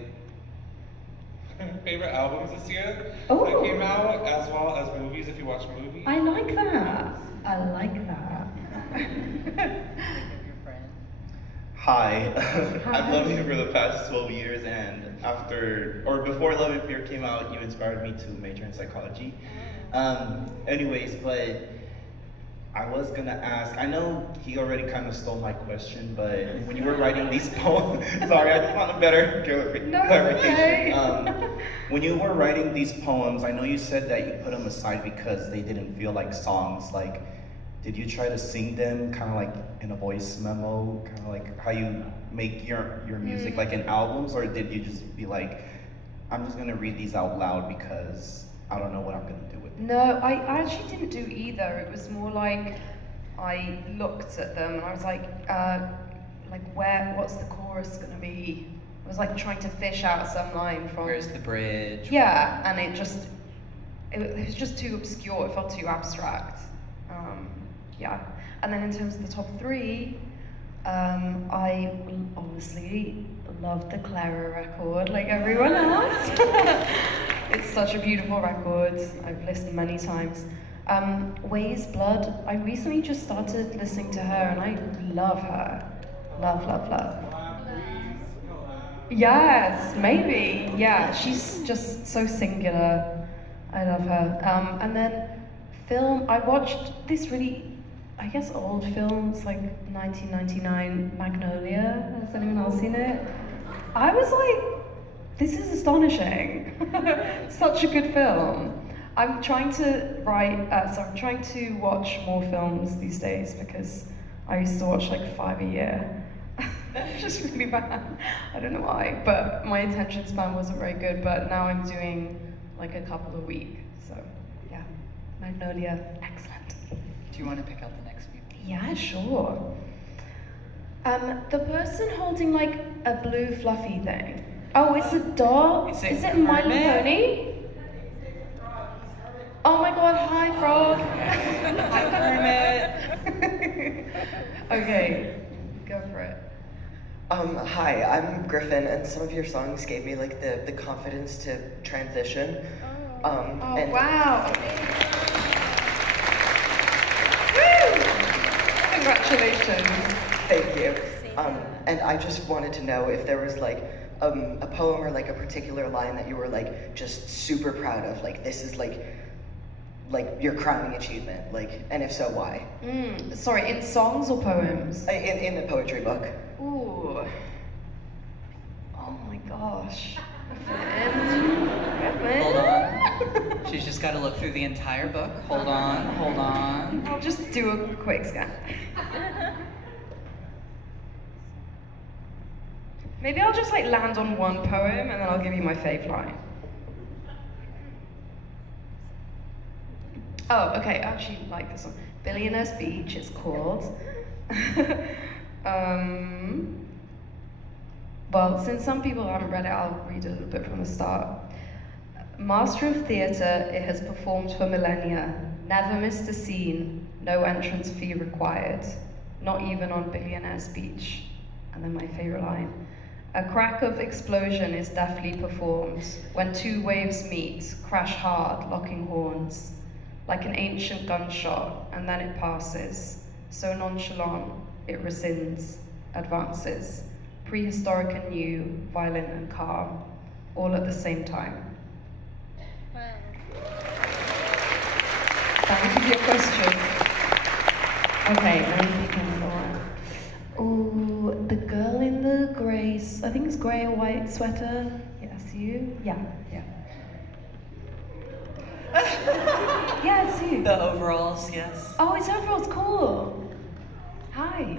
favorite albums this year Oh. that came out, as well as movies, if you watch movies? I like that. I like that. Hi, I've loved you for the past 12 years, and before Love and Fear came out, you inspired me to major in psychology. Anyways, but I was gonna ask, I know he already kind of stole my question, but when you were writing these poems, sorry, I just want a better clarification. When you were writing these poems, I know you said that you put them aside because they didn't feel like songs. Like, did you try to sing them kind of like in a voice memo, kind of like how you make your music like in albums, or did you just be like, I'm just gonna read these out loud because I don't know what I'm gonna do with them? No, I actually didn't do either. It was more like I looked at them and I was like what's the chorus gonna be? I was like trying to fish out some line from. Where's the bridge? Yeah, and it was just too obscure. It felt too abstract. Yeah, and then in terms of the top 3, I obviously loved the Clara record, like everyone else. It's such a beautiful record. I've listened many times. Ways Blood. I recently just started listening to her, and I love her. Love, love, love. Yes, maybe. Yeah, she's just so singular. I love her. And then film. I watched this really, I guess, old film. It's like 1999, Magnolia. Has anyone else seen it? I was like, this is astonishing. Such a good film. I'm trying to watch more films these days because I used to watch like 5 a year. Just really bad. I don't know why, but my attention span wasn't very good, but now I'm doing like a couple a week. So yeah, Magnolia, excellent. Do you want to pick out the next few? Yeah, sure. The person holding like a blue fluffy thing. Oh, it's a dog? Is it My Little Pony? Oh my god, hi frog! Hi Kermit! Okay, go for it. Hi, I'm Griffin, and some of your songs gave me like the confidence to transition. Wow! Woo! Congratulations! Thank you. And I just wanted to know if there was like a poem or like a particular line that you were like just super proud of, like this is like your crowning achievement, like, and if so, why? Sorry, in songs or poems? In the poetry book. Ooh. Oh my gosh. Hold on. She's just got to look through the entire book. Hold on. I'll just do a quick scan. Maybe I'll just like land on one poem and then I'll give you my fave line. Oh, okay, I actually like this one. Billionaire's Beach, it's called. Well, since some people haven't read it, I'll read a little bit from the start. Master of theatre, it has performed for millennia. Never missed a scene, no entrance fee required. Not even on Billionaire's Beach. And then my favorite line. A crack of explosion is deftly performed. When 2 waves meet, crash hard, locking horns. Like an ancient gunshot, and then it passes. So nonchalant, it rescinds, advances. Prehistoric and new, violent and calm, all at the same time. Wow. Thank you for your question. Okay, let me pick another one. Ooh, the girl in the grey, I think it's grey or white sweater. Yes, you? Yeah. Yeah, it's you. The overalls, yes. Oh, it's overalls, cool. Hi.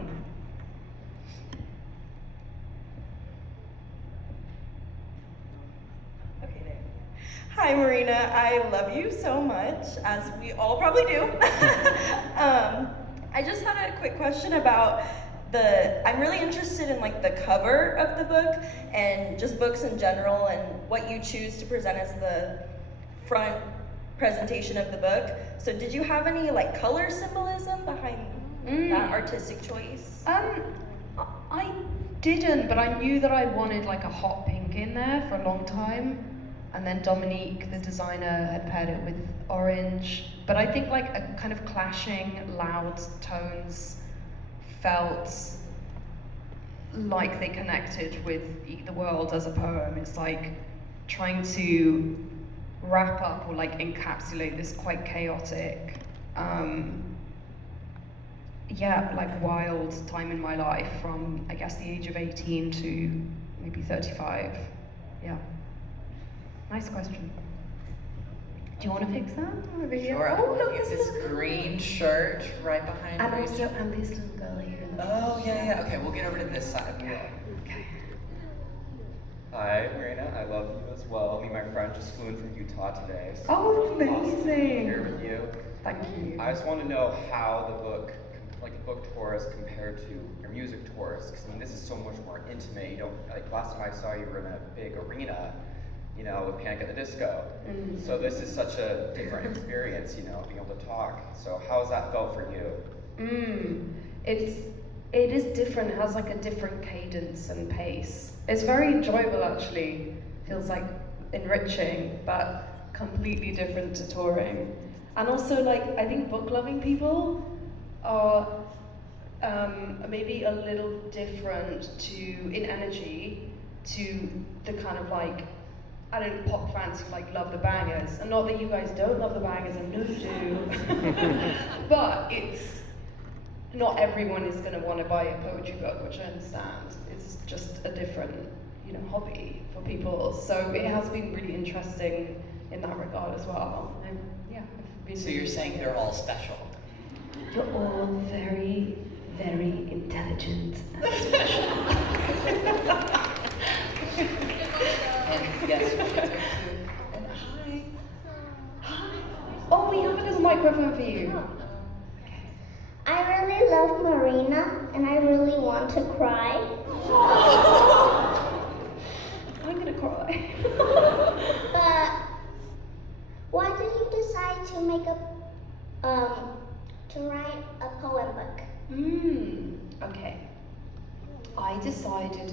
Hi, Marina. I love you so much, as we all probably do. I just had a quick question about I'm really interested in like the cover of the book and just books in general and what you choose to present as the front presentation of the book. So did you have any like color symbolism behind that artistic choice? I didn't, but I knew that I wanted like a hot pink in there for a long time. And then Dominique, the designer, had paired it with orange. But I think like a kind of clashing, loud tones felt like they connected with Eat the World as a poem. It's like trying to wrap up or like encapsulate this quite chaotic, like wild time in my life from, I guess, the age of 18 to maybe 35. Yeah. Nice question. Do you want to fix that? Sure. Oh, I'm look, looking at this green shirt right behind and Rachel. also, and this little girl here. Oh, yeah. Okay, we'll get over to this side. Okay. Hi, Marina. I love you as well. Me and my friend just flew in from Utah today. So Oh, it's awesome to be amazing. here with you. Thank you. I just want to know how the book, like the book tours, compared to your music tours. Because I mean, this is so much more intimate. You don't like last time I saw you were in a big arena, you know, with Panic at the Disco. So this is such a different experience, you know, being able to talk. So how has that felt for you? It is different. It has like a different cadence and pace. It's very enjoyable actually. Feels like enriching, but completely different to touring. And also, like, I think book loving people are maybe a little different in energy to the kind of like, I don't know, pop fans who like love the bangers. And not that you guys don't love the bangers, I know you do. But not everyone is going to want to buy a poetry book, which I understand. It's just a different, hobby for people. So it has been really interesting in that regard as well. And yeah. So you're saying they're all special? You're all very, very intelligent and special. And yes. And hi. Oh, we have a little microphone for you. I really love Marina, and I really want to cry. I'm gonna cry. But why did you decide to make to write a poem book? Okay. I decided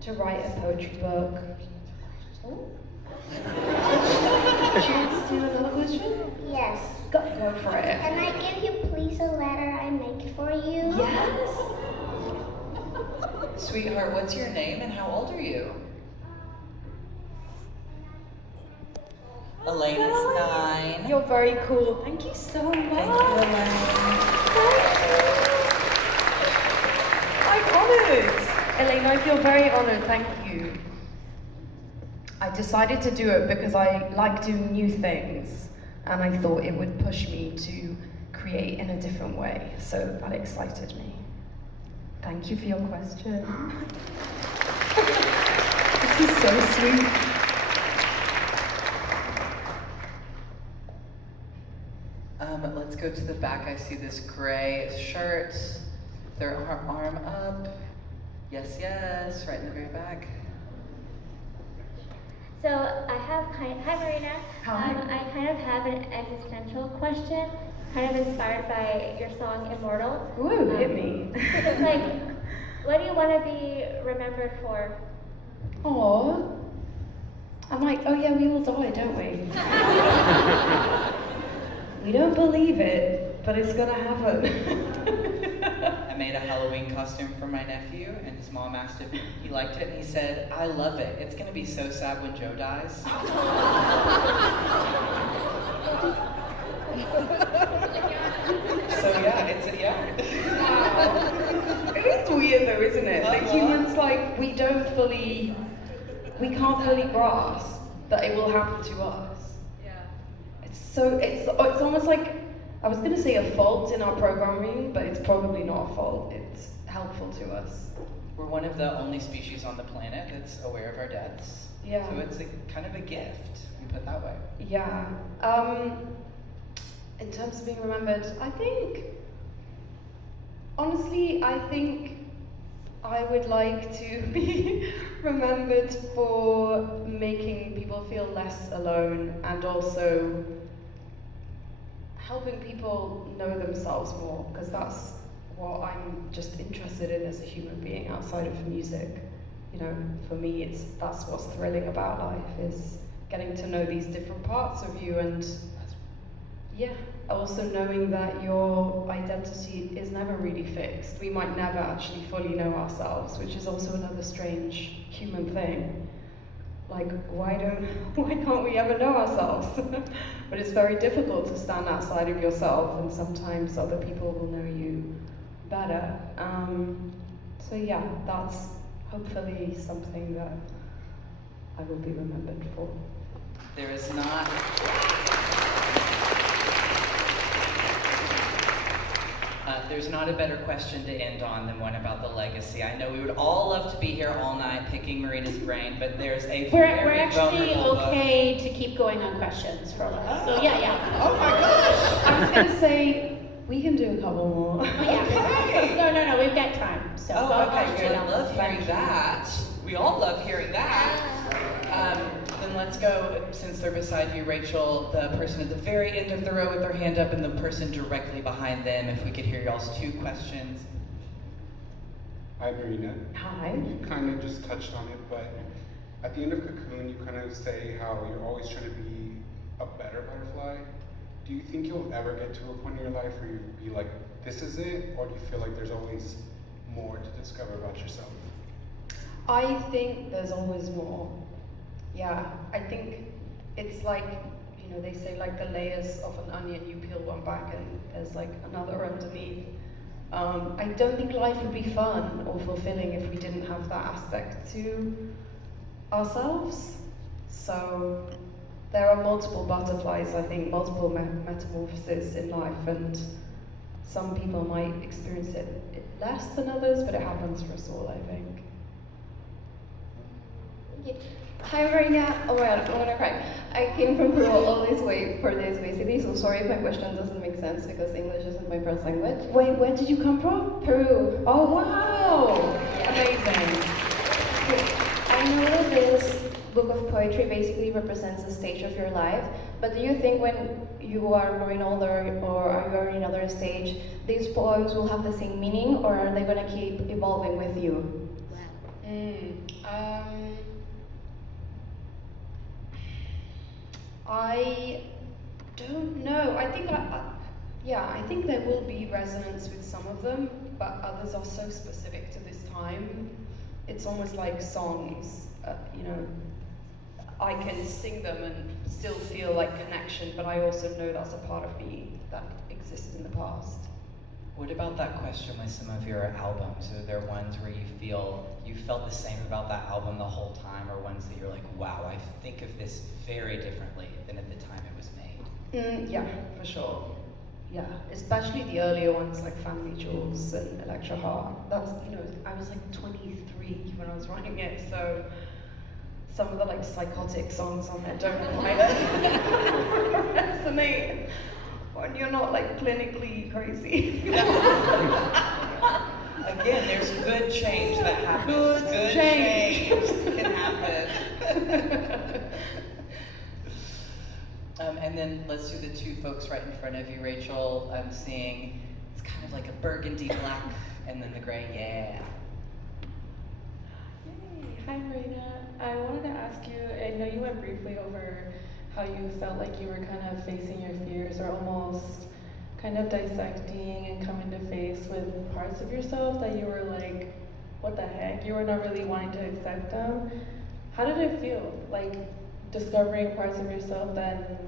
to write a poetry book. Oh. Chance to do another question? Yes. Go for it. Can I give you please a letter I make for you? Yes. Sweetheart, what's your name and how old are you? Elaine is 9. You're very cool. Thank you so much. Thank you, Elaine. I'm honored. Elaine, I feel very honored. Thank you. I decided to do it because I like doing new things, and I thought it would push me to create in a different way. So that excited me. Thank you for your question. This is so sweet. Let's go to the back. I see this gray shirt. Their arm up. Yes, right in the very back. So hi Marina. Hi. I kind of have an existential question, kind of inspired by your song Immortal. Ooh, hit me. It's like, what do you want to be remembered for? Aww. I'm like, oh yeah, we all die, don't we? We don't believe it, but it's gonna happen. I made a Halloween costume for my nephew, and his mom asked if he liked it, and he said, I love it. It's gonna be so sad when Joe dies. So yeah, It is weird though, isn't it? That humans, like, we can't fully grasp that it will happen to us. It's almost like, I was gonna say a fault in our programming, but it's probably not a fault. It's helpful to us. We're one of the only species on the planet that's aware of our deaths. Yeah. So it's kind of a gift, we put that way. Yeah. In terms of being remembered, honestly, I think I would like to be remembered for making people feel less alone and also helping people know themselves more, because that's what I'm just interested in as a human being outside of music. You know, for me, that's what's thrilling about life, is getting to know these different parts of you, and yeah, also knowing that your identity is never really fixed. We might never actually fully know ourselves, which is also another strange human thing. Like, why can't we ever know ourselves? But it's very difficult to stand outside of yourself, and sometimes other people will know you better. So yeah, that's hopefully something that I will be remembered for. There's not a better question to end on than one about the legacy. I know we would all love to be here all night picking Marina's brain, but there's a We're very actually vulnerable okay to keep going on questions for a while. So yeah. Oh my gosh! I was gonna say, we can do a couple more. No, we've got time. So okay, good. I love hearing that. We all love hearing that. Then let's go, since they're beside you, Rachel, the person at the very end of the row with their hand up and the person directly behind them, if we could hear y'all's 2 questions. Hi, Marina. Hi. You kind of just touched on it, but at the end of Cocoon, you kind of say how you're always trying to be a better butterfly. Do you think you'll ever get to a point in your life where you'll be like, this is it? Or do you feel like there's always more to discover about yourself? I think there's always more. Yeah, I think it's like, you know, they say like the layers of an onion, you peel one back and there's like another underneath. I don't think life would be fun or fulfilling if we didn't have that aspect to ourselves. So there are multiple butterflies, I think, multiple metamorphoses in life, and some people might experience it less than others, but it happens for us all, I think. Hi Marina, oh my god, I'm gonna cry. I came from Peru all this way for this basically, so sorry if my question doesn't make sense because English isn't my first language. Wait, where did you come from? Peru. Oh wow! Amazing. I know that this book of poetry basically represents a stage of your life, but do you think when you are growing older or are you are in another stage, these poems will have the same meaning, or are they gonna keep evolving with you? I don't know. I think I think there will be resonance with some of them, but others are so specific to this time. It's almost like songs. You know, I can sing them and still feel like connection, but I also know that's a part of me that exists in the past. What about that question with some of your albums? Are there ones where you felt the same about that album the whole time, or ones that you're like, wow, I think of this very differently than at the time it was made? Yeah, for sure. Yeah, especially the earlier ones like Family Jewels and Electro Heart. That's, you know, I was like 23 when I was writing it, so some of the like psychotic songs on there don't quite resonate when you're not like clinically crazy. Again, there's good change that happens. Good change can happen. And then let's do the 2 folks right in front of you, Rachel. I'm seeing it's kind of like a burgundy black, and then the gray. Yeah. Hi Marina, I wanted to ask you, I know you went briefly over how you felt like you were kind of facing your fears, or almost kind of dissecting and coming to face with parts of yourself that you were like, what the heck? You were not really wanting to accept them. How did it feel, like discovering parts of yourself that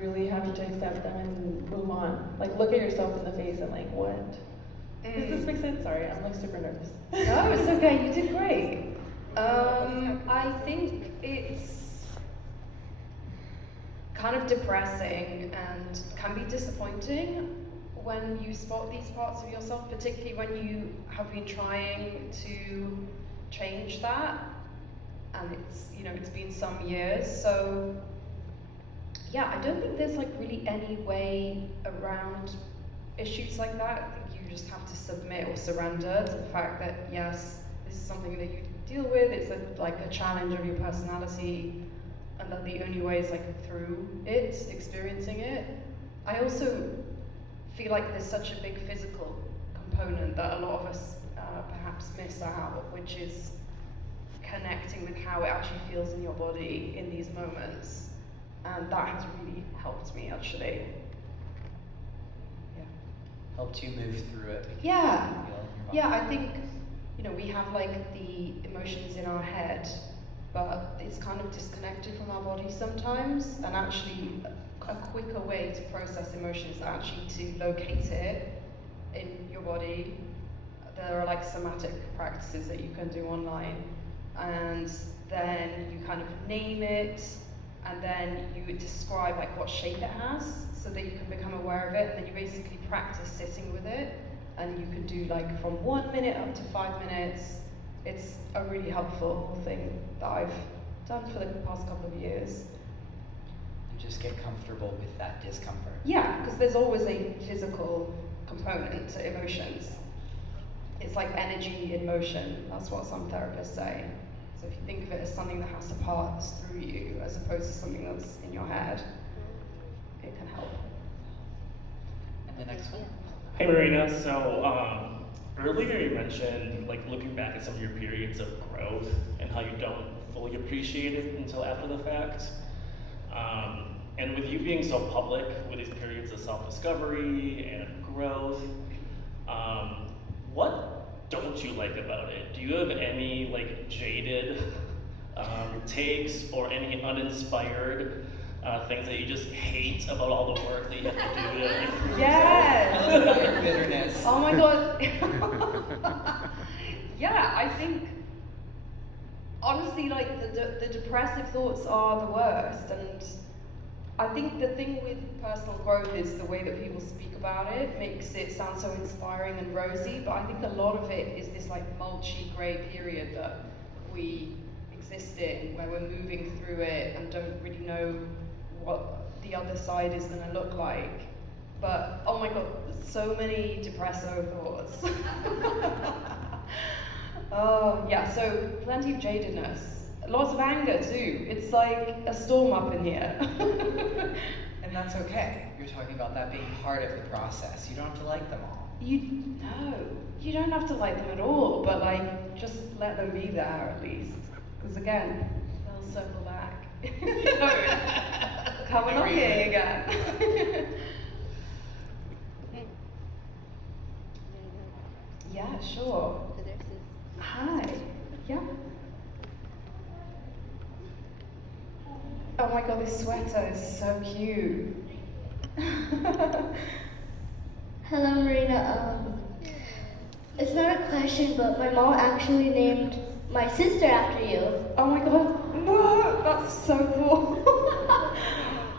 really having to accept them and move on? Like look at yourself in the face and like, what? Does this make sense? Sorry, I'm like super nervous. No, it's okay, you did great. I think it's kind of depressing and can be disappointing when you spot these parts of yourself, particularly when you have been trying to change that, and it's been some years. So yeah, I don't think there's like really any way around issues like that. I think you just have to submit or surrender to the fact that yes, this is something that you deal with. It's like a challenge of your personality, and that the only way is like through it, experiencing it. I also feel like there's such a big physical component that a lot of us perhaps miss out, which is connecting with how it actually feels in your body in these moments. And that has really helped me, actually. Yeah. Helped you move through it. Yeah. Yeah, I think, we have like the emotions in our head, but it's kind of disconnected from our body sometimes. And actually, a quicker way to process emotions is actually to locate it in your body. There are like somatic practices that you can do online. And then you kind of name it, and then you describe like what shape it has so that you can become aware of it, and then you basically practice sitting with it, and you can do like from 1 minute up to 5 minutes. It's a really helpful thing that I've done for the past couple of years. You just get comfortable with that discomfort. Yeah, because there's always a physical component to emotions. It's like energy in motion, that's what some therapists say. So if you think of it as something that has to pass through you as opposed to something that's in your head, it can help. And the next one. Hey Marina, so earlier you mentioned like looking back at some of your periods of growth and how you don't fully appreciate it until after the fact. And with you being so public with these periods of self-discovery and growth, what don't you like about it? Do you have any like jaded takes or any uninspired things that you just hate about all the work that you have to do to improve Yes! Bitterness. Oh my god. Yeah, I think honestly, like the depressive thoughts are the worst, and I think the thing with personal growth is the way that people speak about it makes it sound so inspiring and rosy, but I think a lot of it is this like mulchy grey period that we exist in, where we're moving through it and don't really know what the other side is going to look like. But oh my god, so many depresso thoughts. Oh yeah, so plenty of jadedness. Lots of anger too. It's like a storm up in here. And that's okay. You're talking about that being part of the process. You don't have to like them all. You don't have to like them at all, but like just let them be there at least. Because again, they'll circle back. Come knocking again. Yeah, sure. Hi. Yeah. Oh my god, this sweater is so cute. Hello, Marina. It's not a question, but my mom actually named my sister after you. Oh my god, no, that's so cool.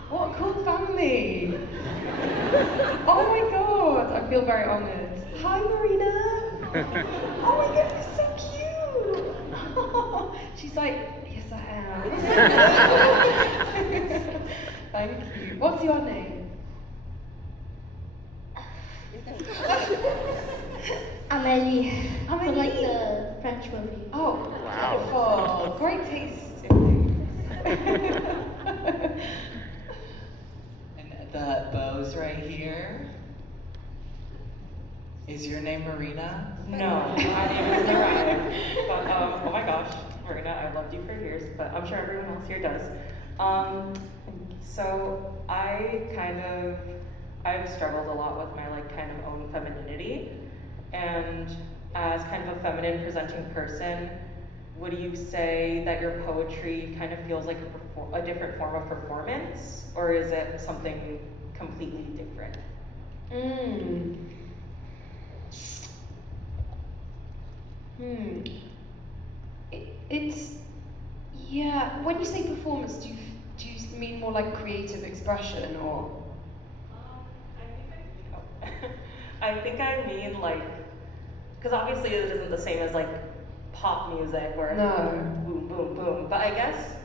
What a cool family. Oh my god, I feel very honored. Hi, Marina. Oh my god, you're so cute. She's like, yes, I am. Thank you. What's your name? Amélie. Amélie. From like the French movie. Oh, wow. Beautiful. Great taste. And the bows right here. Is your name Marina? No, my name is Marina. But oh my gosh, Marina, I've loved you for years, but I'm sure everyone else here does. So I've struggled a lot with my like kind of own femininity, and as kind of a feminine presenting person, would you say that your poetry kind of feels like a different form of performance, or is it something completely different? It's, yeah, when you say performance, do you mean more like creative expression or? I think I mean like, because obviously it isn't the same as like pop music where it's boom, boom, boom. But I guess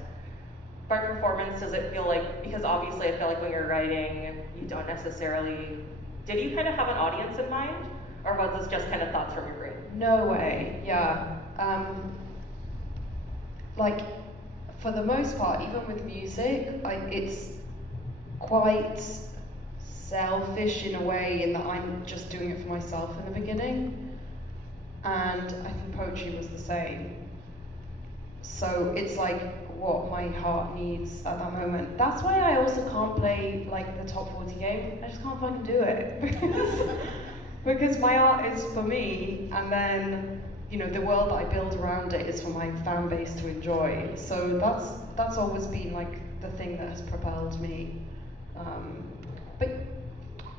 by performance, does it feel like, because obviously I feel like when you're writing, you don't necessarily, did you kind of have an audience in mind? Or was this just kind of thoughts from your brain? No way, yeah. Like, for the most part, even with music, it's quite selfish in a way in that I'm just doing it for myself in the beginning. And I think poetry was the same. So it's like what my heart needs at that moment. That's why I also can't play like the top 40 game. I just can't fucking do it. Because my art is for me, and then, you know, the world that I build around it is for my fan base to enjoy. So that's always been like the thing that has propelled me. But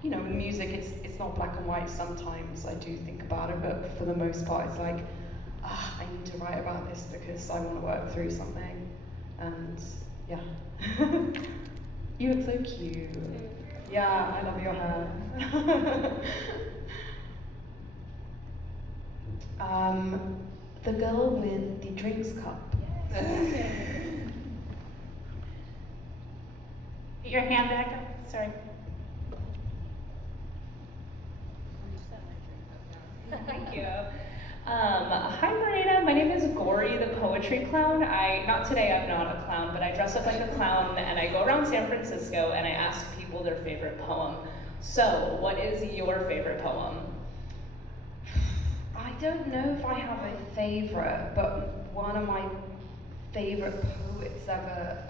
you know, in music, it's not black and white. Sometimes I do think about it, but for the most part, it's like, I need to write about this because I want to work through something. And yeah, you look so cute. Yeah, I love your hair. The girl with the drinks cup. Put your hand back up. Sorry. Thank you. Hi Marina, my name is Gory the Poetry Clown. Not today, I'm not a clown, but I dress up like a clown and I go around San Francisco and I ask people their favorite poem. So, what is your favorite poem? I don't know if I have a favorite, but one of my favorite poets ever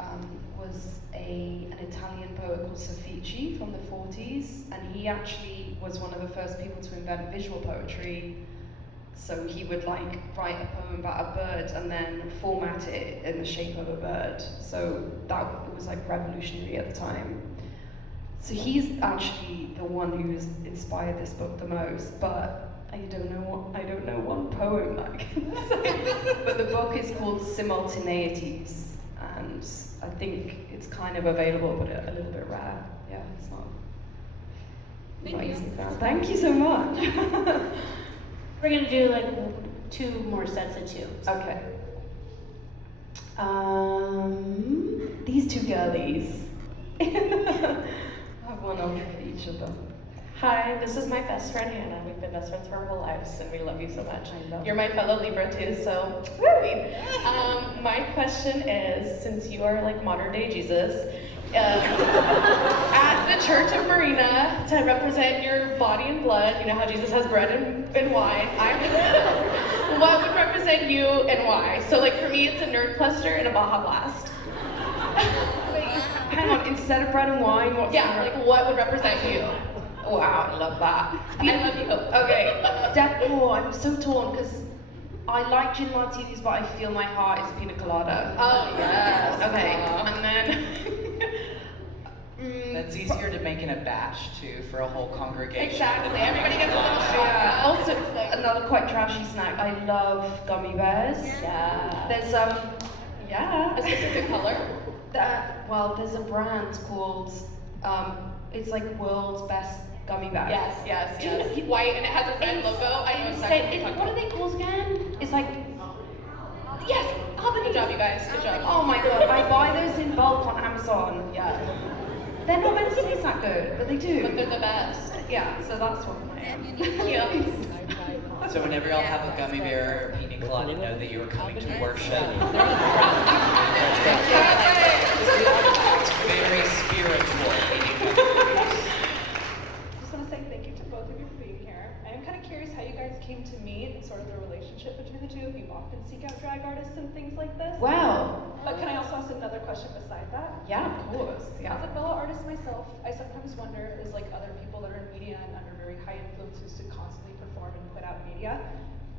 was an Italian poet called Soffici from the 40s, and he actually was one of the first people to invent visual poetry. So he would like write a poem about a bird and then format it in the shape of a bird. So that was like revolutionary at the time. So he's actually the one who's inspired this book the most, but I don't know one poem that I can say. But the book is called Simultaneities, and I think it's kind of available, but a little bit rare. Yeah, it's not. Thank you. Thank you so much. We're gonna do like 2 more sets of 2. Okay. These 2 girlies. I have one of each of them. Hi, this is my best friend Hannah. We've been best friends for our whole lives and we love you so much. You're my fellow Libra too, so woo! My question is, since you are like modern day Jesus, at the Church of Marina, to represent your body and blood, you know how Jesus has bread and wine, what would represent you and why? So like for me it's a nerd cluster and a Baja Blast. Hang on, instead of bread and wine, what's what would represent you? Wow, I love that. I love you. Okay. I'm so torn because I like gin martinis, but I feel my heart is pina colada. Oh, yes. Okay. And then. That's easier to make in a batch too for a whole congregation. Exactly. Everybody gets a little shot. Also, another quite trashy snack. I love gummy bears. Yeah. There's a specific color. There's a brand called it's like world's best gummy bears. Yes. White and it has a red logo. I know exactly what are they called again? It's like yes. Good job, you guys. Good job. Oh my god, I buy those in bulk on Amazon. Yeah. They're not meant to taste that good, but they do. But they're the best. Yeah, so that's what I am. Yeah. So whenever y'all have a gummy bear or pina colada, know that you are coming to worship. It's very spiritual. I just want to say thank you to both of you for being here. I am kind of curious how you guys came to meet and sort of the relationship between the two, if you often seek out drag artists and things like this. Wow. But can I also ask another question beside that? Yeah, of course. Yeah. As a fellow artist myself, I sometimes wonder, as like other people that are in media and under very high influences to constantly perform and put out media,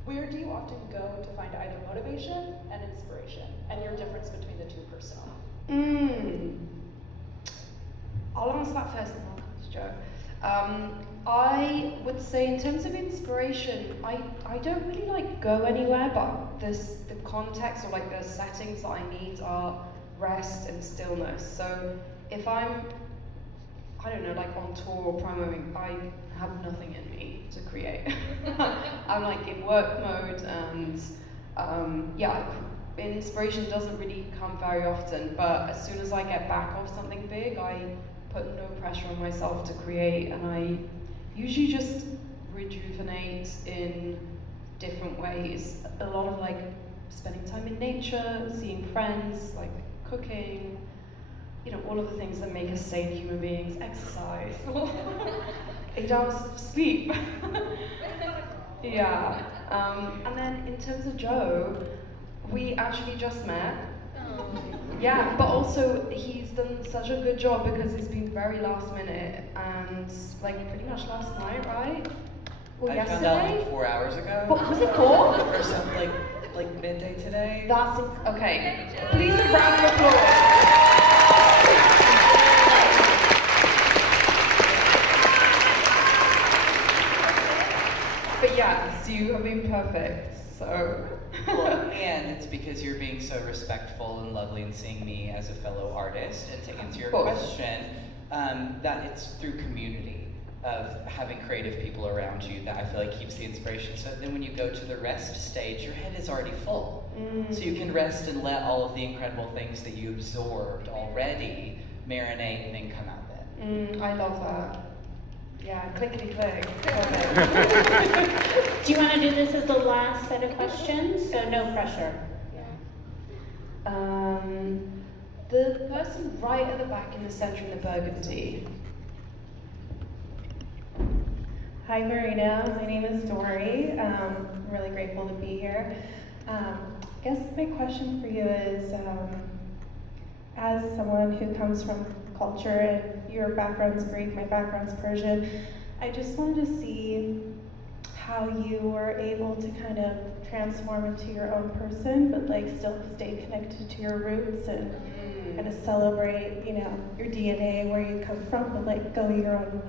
where do you often go to find either motivation and inspiration, and your difference between the two personally? I'll answer that first and then I'll come to Joe. I would say in terms of inspiration, I don't really like go anywhere, but the context or like the settings that I need are rest and stillness. So if I'm I don't know, like on tour or promoing, I have nothing in me to create. I'm like in work mode, and inspiration doesn't really come very often, but as soon as I get back off something big, I put no pressure on myself to create, and I usually just rejuvenate in different ways. A lot of like spending time in nature, seeing friends, like cooking, you know, all of the things that make us sane human beings, exercise, 8 hours of sleep. Yeah. And then in terms of Joe, we actually just met. Yeah, but also he's done such a good job because it's been very last minute and like pretty much last night, right? Or I yesterday? found out like 4 hours ago. What, was it 4? Or something like midday today. That's okay. Please a round of applause. But yes, you have been perfect. So. Well, and it's because you're being so respectful and lovely and seeing me as a fellow artist. And to answer your question, that it's through community of having creative people around you that I feel like keeps the inspiration. So then when you go to the rest stage, your head is already full. So you can rest and let all of the incredible things that you absorbed already marinate and then come out then. I love that. Yeah, clickety click. Do you want to do this as the last set of questions? So no pressure. The person right at the back in the center in the burgundy. Hi Marina, my name is Dory. I'm really grateful to be here. I guess my question for you is, as someone who comes from culture, and your background's Greek, my background's Persian, I just wanted to see how you were able to kind of transform into your own person, but like still stay connected to your roots and kind of celebrate, you know, your DNA, where you come from, but like go your own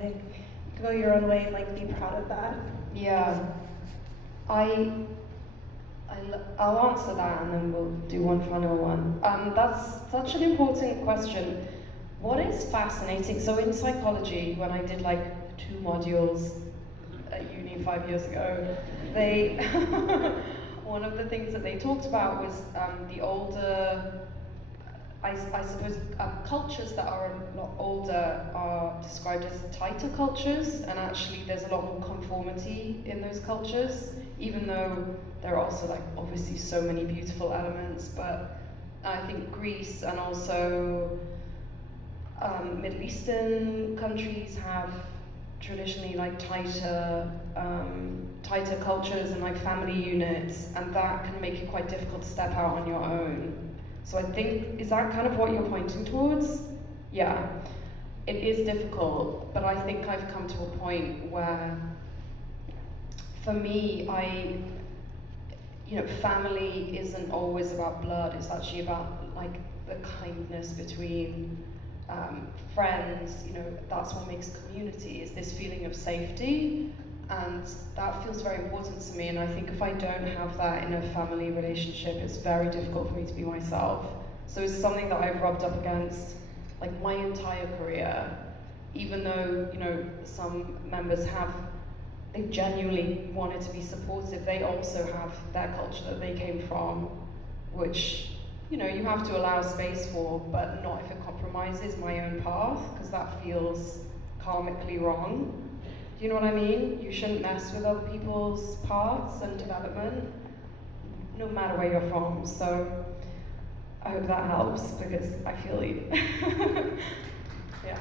way and like be proud of that. Yeah, I'll answer that and then we'll do one final one. That's such an important question. What is fascinating, so in psychology, when I did like 2 modules at uni 5 years ago, they, one of the things that they talked about was the older, I suppose cultures that are a lot older are described as tighter cultures, and actually there's a lot more conformity in those cultures, even though there are also like obviously so many beautiful elements. But I think Greece and also Middle Eastern countries have traditionally like tighter cultures and like family units, and that can make it quite difficult to step out on your own. So I think, is that kind of what you're pointing towards? Yeah, it is difficult, but I think I've come to a point where, for me, family isn't always about blood. It's actually about like the kindness between friends. You know, that's what makes community, is this feeling of safety, and that feels very important to me. And I think if I don't have that in a family relationship, it's very difficult for me to be myself. So it's something that I've rubbed up against like my entire career, even though, you know, some members they genuinely wanted to be supportive. They also have their culture that they came from, which, you know, you have to allow space for, but not if it compromises my own path, because that feels karmically wrong. Do you know what I mean? You shouldn't mess with other people's paths and development, no matter where you're from. So I hope that helps, because I feel you. Yeah.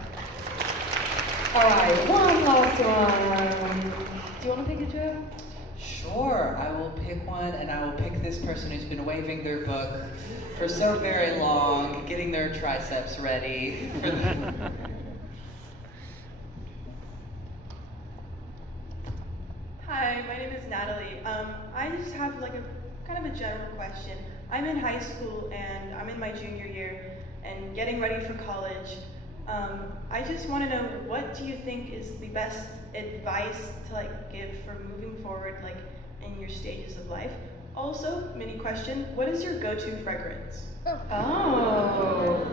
All right, one last one. Do you want to pick a joke? Sure, I will pick one, and I will pick this person who's been waving their book for so very long, getting their triceps ready. Hi, my name is Natalie. I just have like a kind of a general question. I'm in high school and I'm in my junior year and getting ready for college. I just want to know, what do you think is the best advice to like give for moving forward, like in your stages of life? Also, mini question, what is your go-to fragrance? Oh.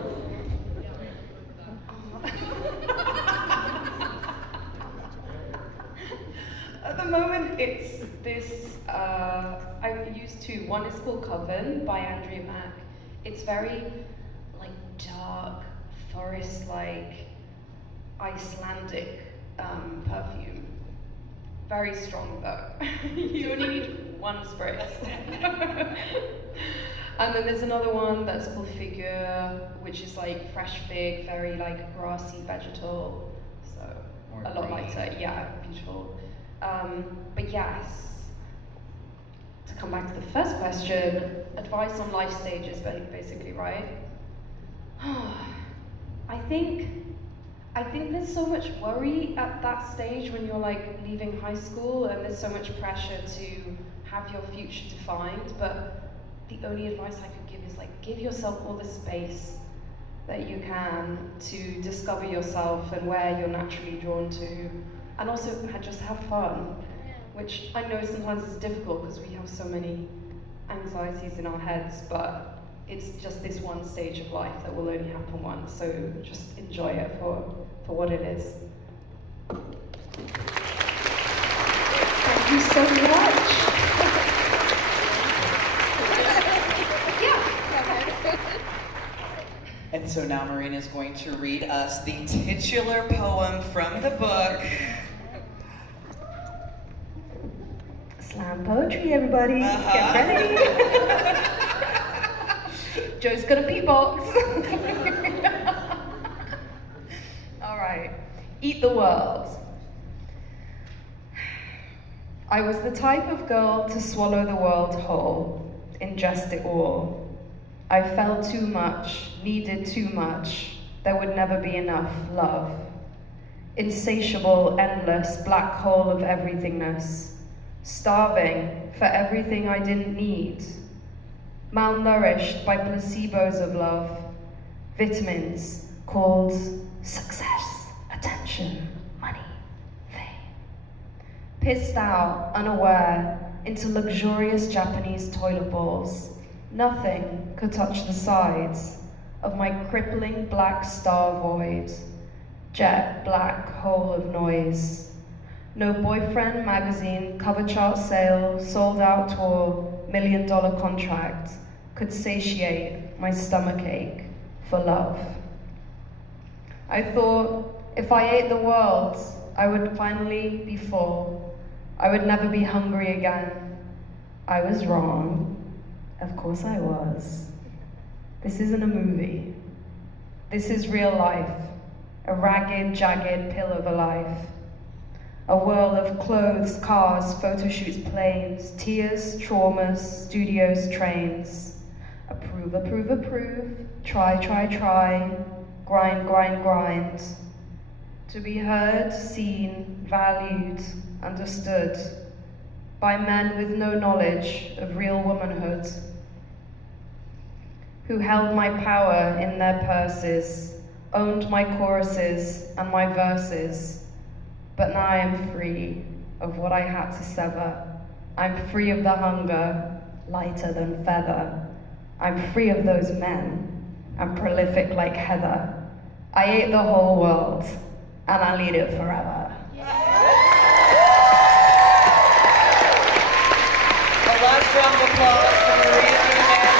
it's this, I've used two. One is called Coven by Andrea Mack. It's very like dark, forest-like, Icelandic perfume. Very strong though. You only need one spritz. And then there's another one that's called Figure, which is like fresh fig, very like grassy vegetal. So More a lot green. lighter, yeah, beautiful. But yes, to come back to the first question, advice on life stages, basically, right? I think there's so much worry at that stage when you're like leaving high school, and there's so much pressure to have your future defined. But the only advice I could give is like give yourself all the space that you can to discover yourself and where you're naturally drawn to, and also just have fun, which I know sometimes is difficult because we have so many anxieties in our heads, but it's just this one stage of life that will only happen once, so just enjoy it for what it is. Thank you so much. And so now Marina is going to read us the titular poem from the book. Slam poetry, everybody. Get ready. Joe's got a beatbox. All right. Eat the world. I was the type of girl to swallow the world whole, ingest it all. I felt too much, needed too much. There would never be enough love. Insatiable, endless, black hole of everythingness. Starving for everything I didn't need. Malnourished by placebos of love. Vitamins called success, attention, money, fame. Pissed out, unaware, into luxurious Japanese toilet bowls. Nothing could touch the sides of my crippling black star void. Jet black hole of noise. No boyfriend magazine, cover chart sale, sold out tour, $1 million contract could satiate my stomach ache for love. I thought if I ate the world, I would finally be full. I would never be hungry again. I was wrong. Of course I was. This isn't a movie. This is real life. A ragged, jagged pill of a life. A whirl of clothes, cars, photo shoots, planes, tears, traumas, studios, trains. Approve, approve, approve. Try, try, try. Grind, grind, grind. To be heard, seen, valued, understood by men with no knowledge of real womanhood, who held my power in their purses, owned my choruses and my verses. But now I am free of what I had to sever. I'm free of the hunger, lighter than feather. I'm free of those men, I'm prolific like heather. I ate the whole world, and I'll eat it forever. A last round of applause for Marina and Amanda.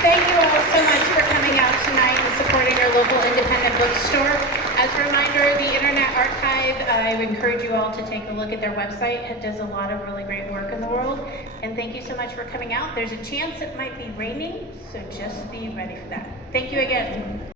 Thank you all so much for coming out tonight and supporting our local independent bookstore. As a reminder, the Internet Archive, I would encourage you all to take a look at their website. It does a lot of really great work in the world. And thank you so much for coming out. There's a chance it might be raining, so just be ready for that. Thank you again.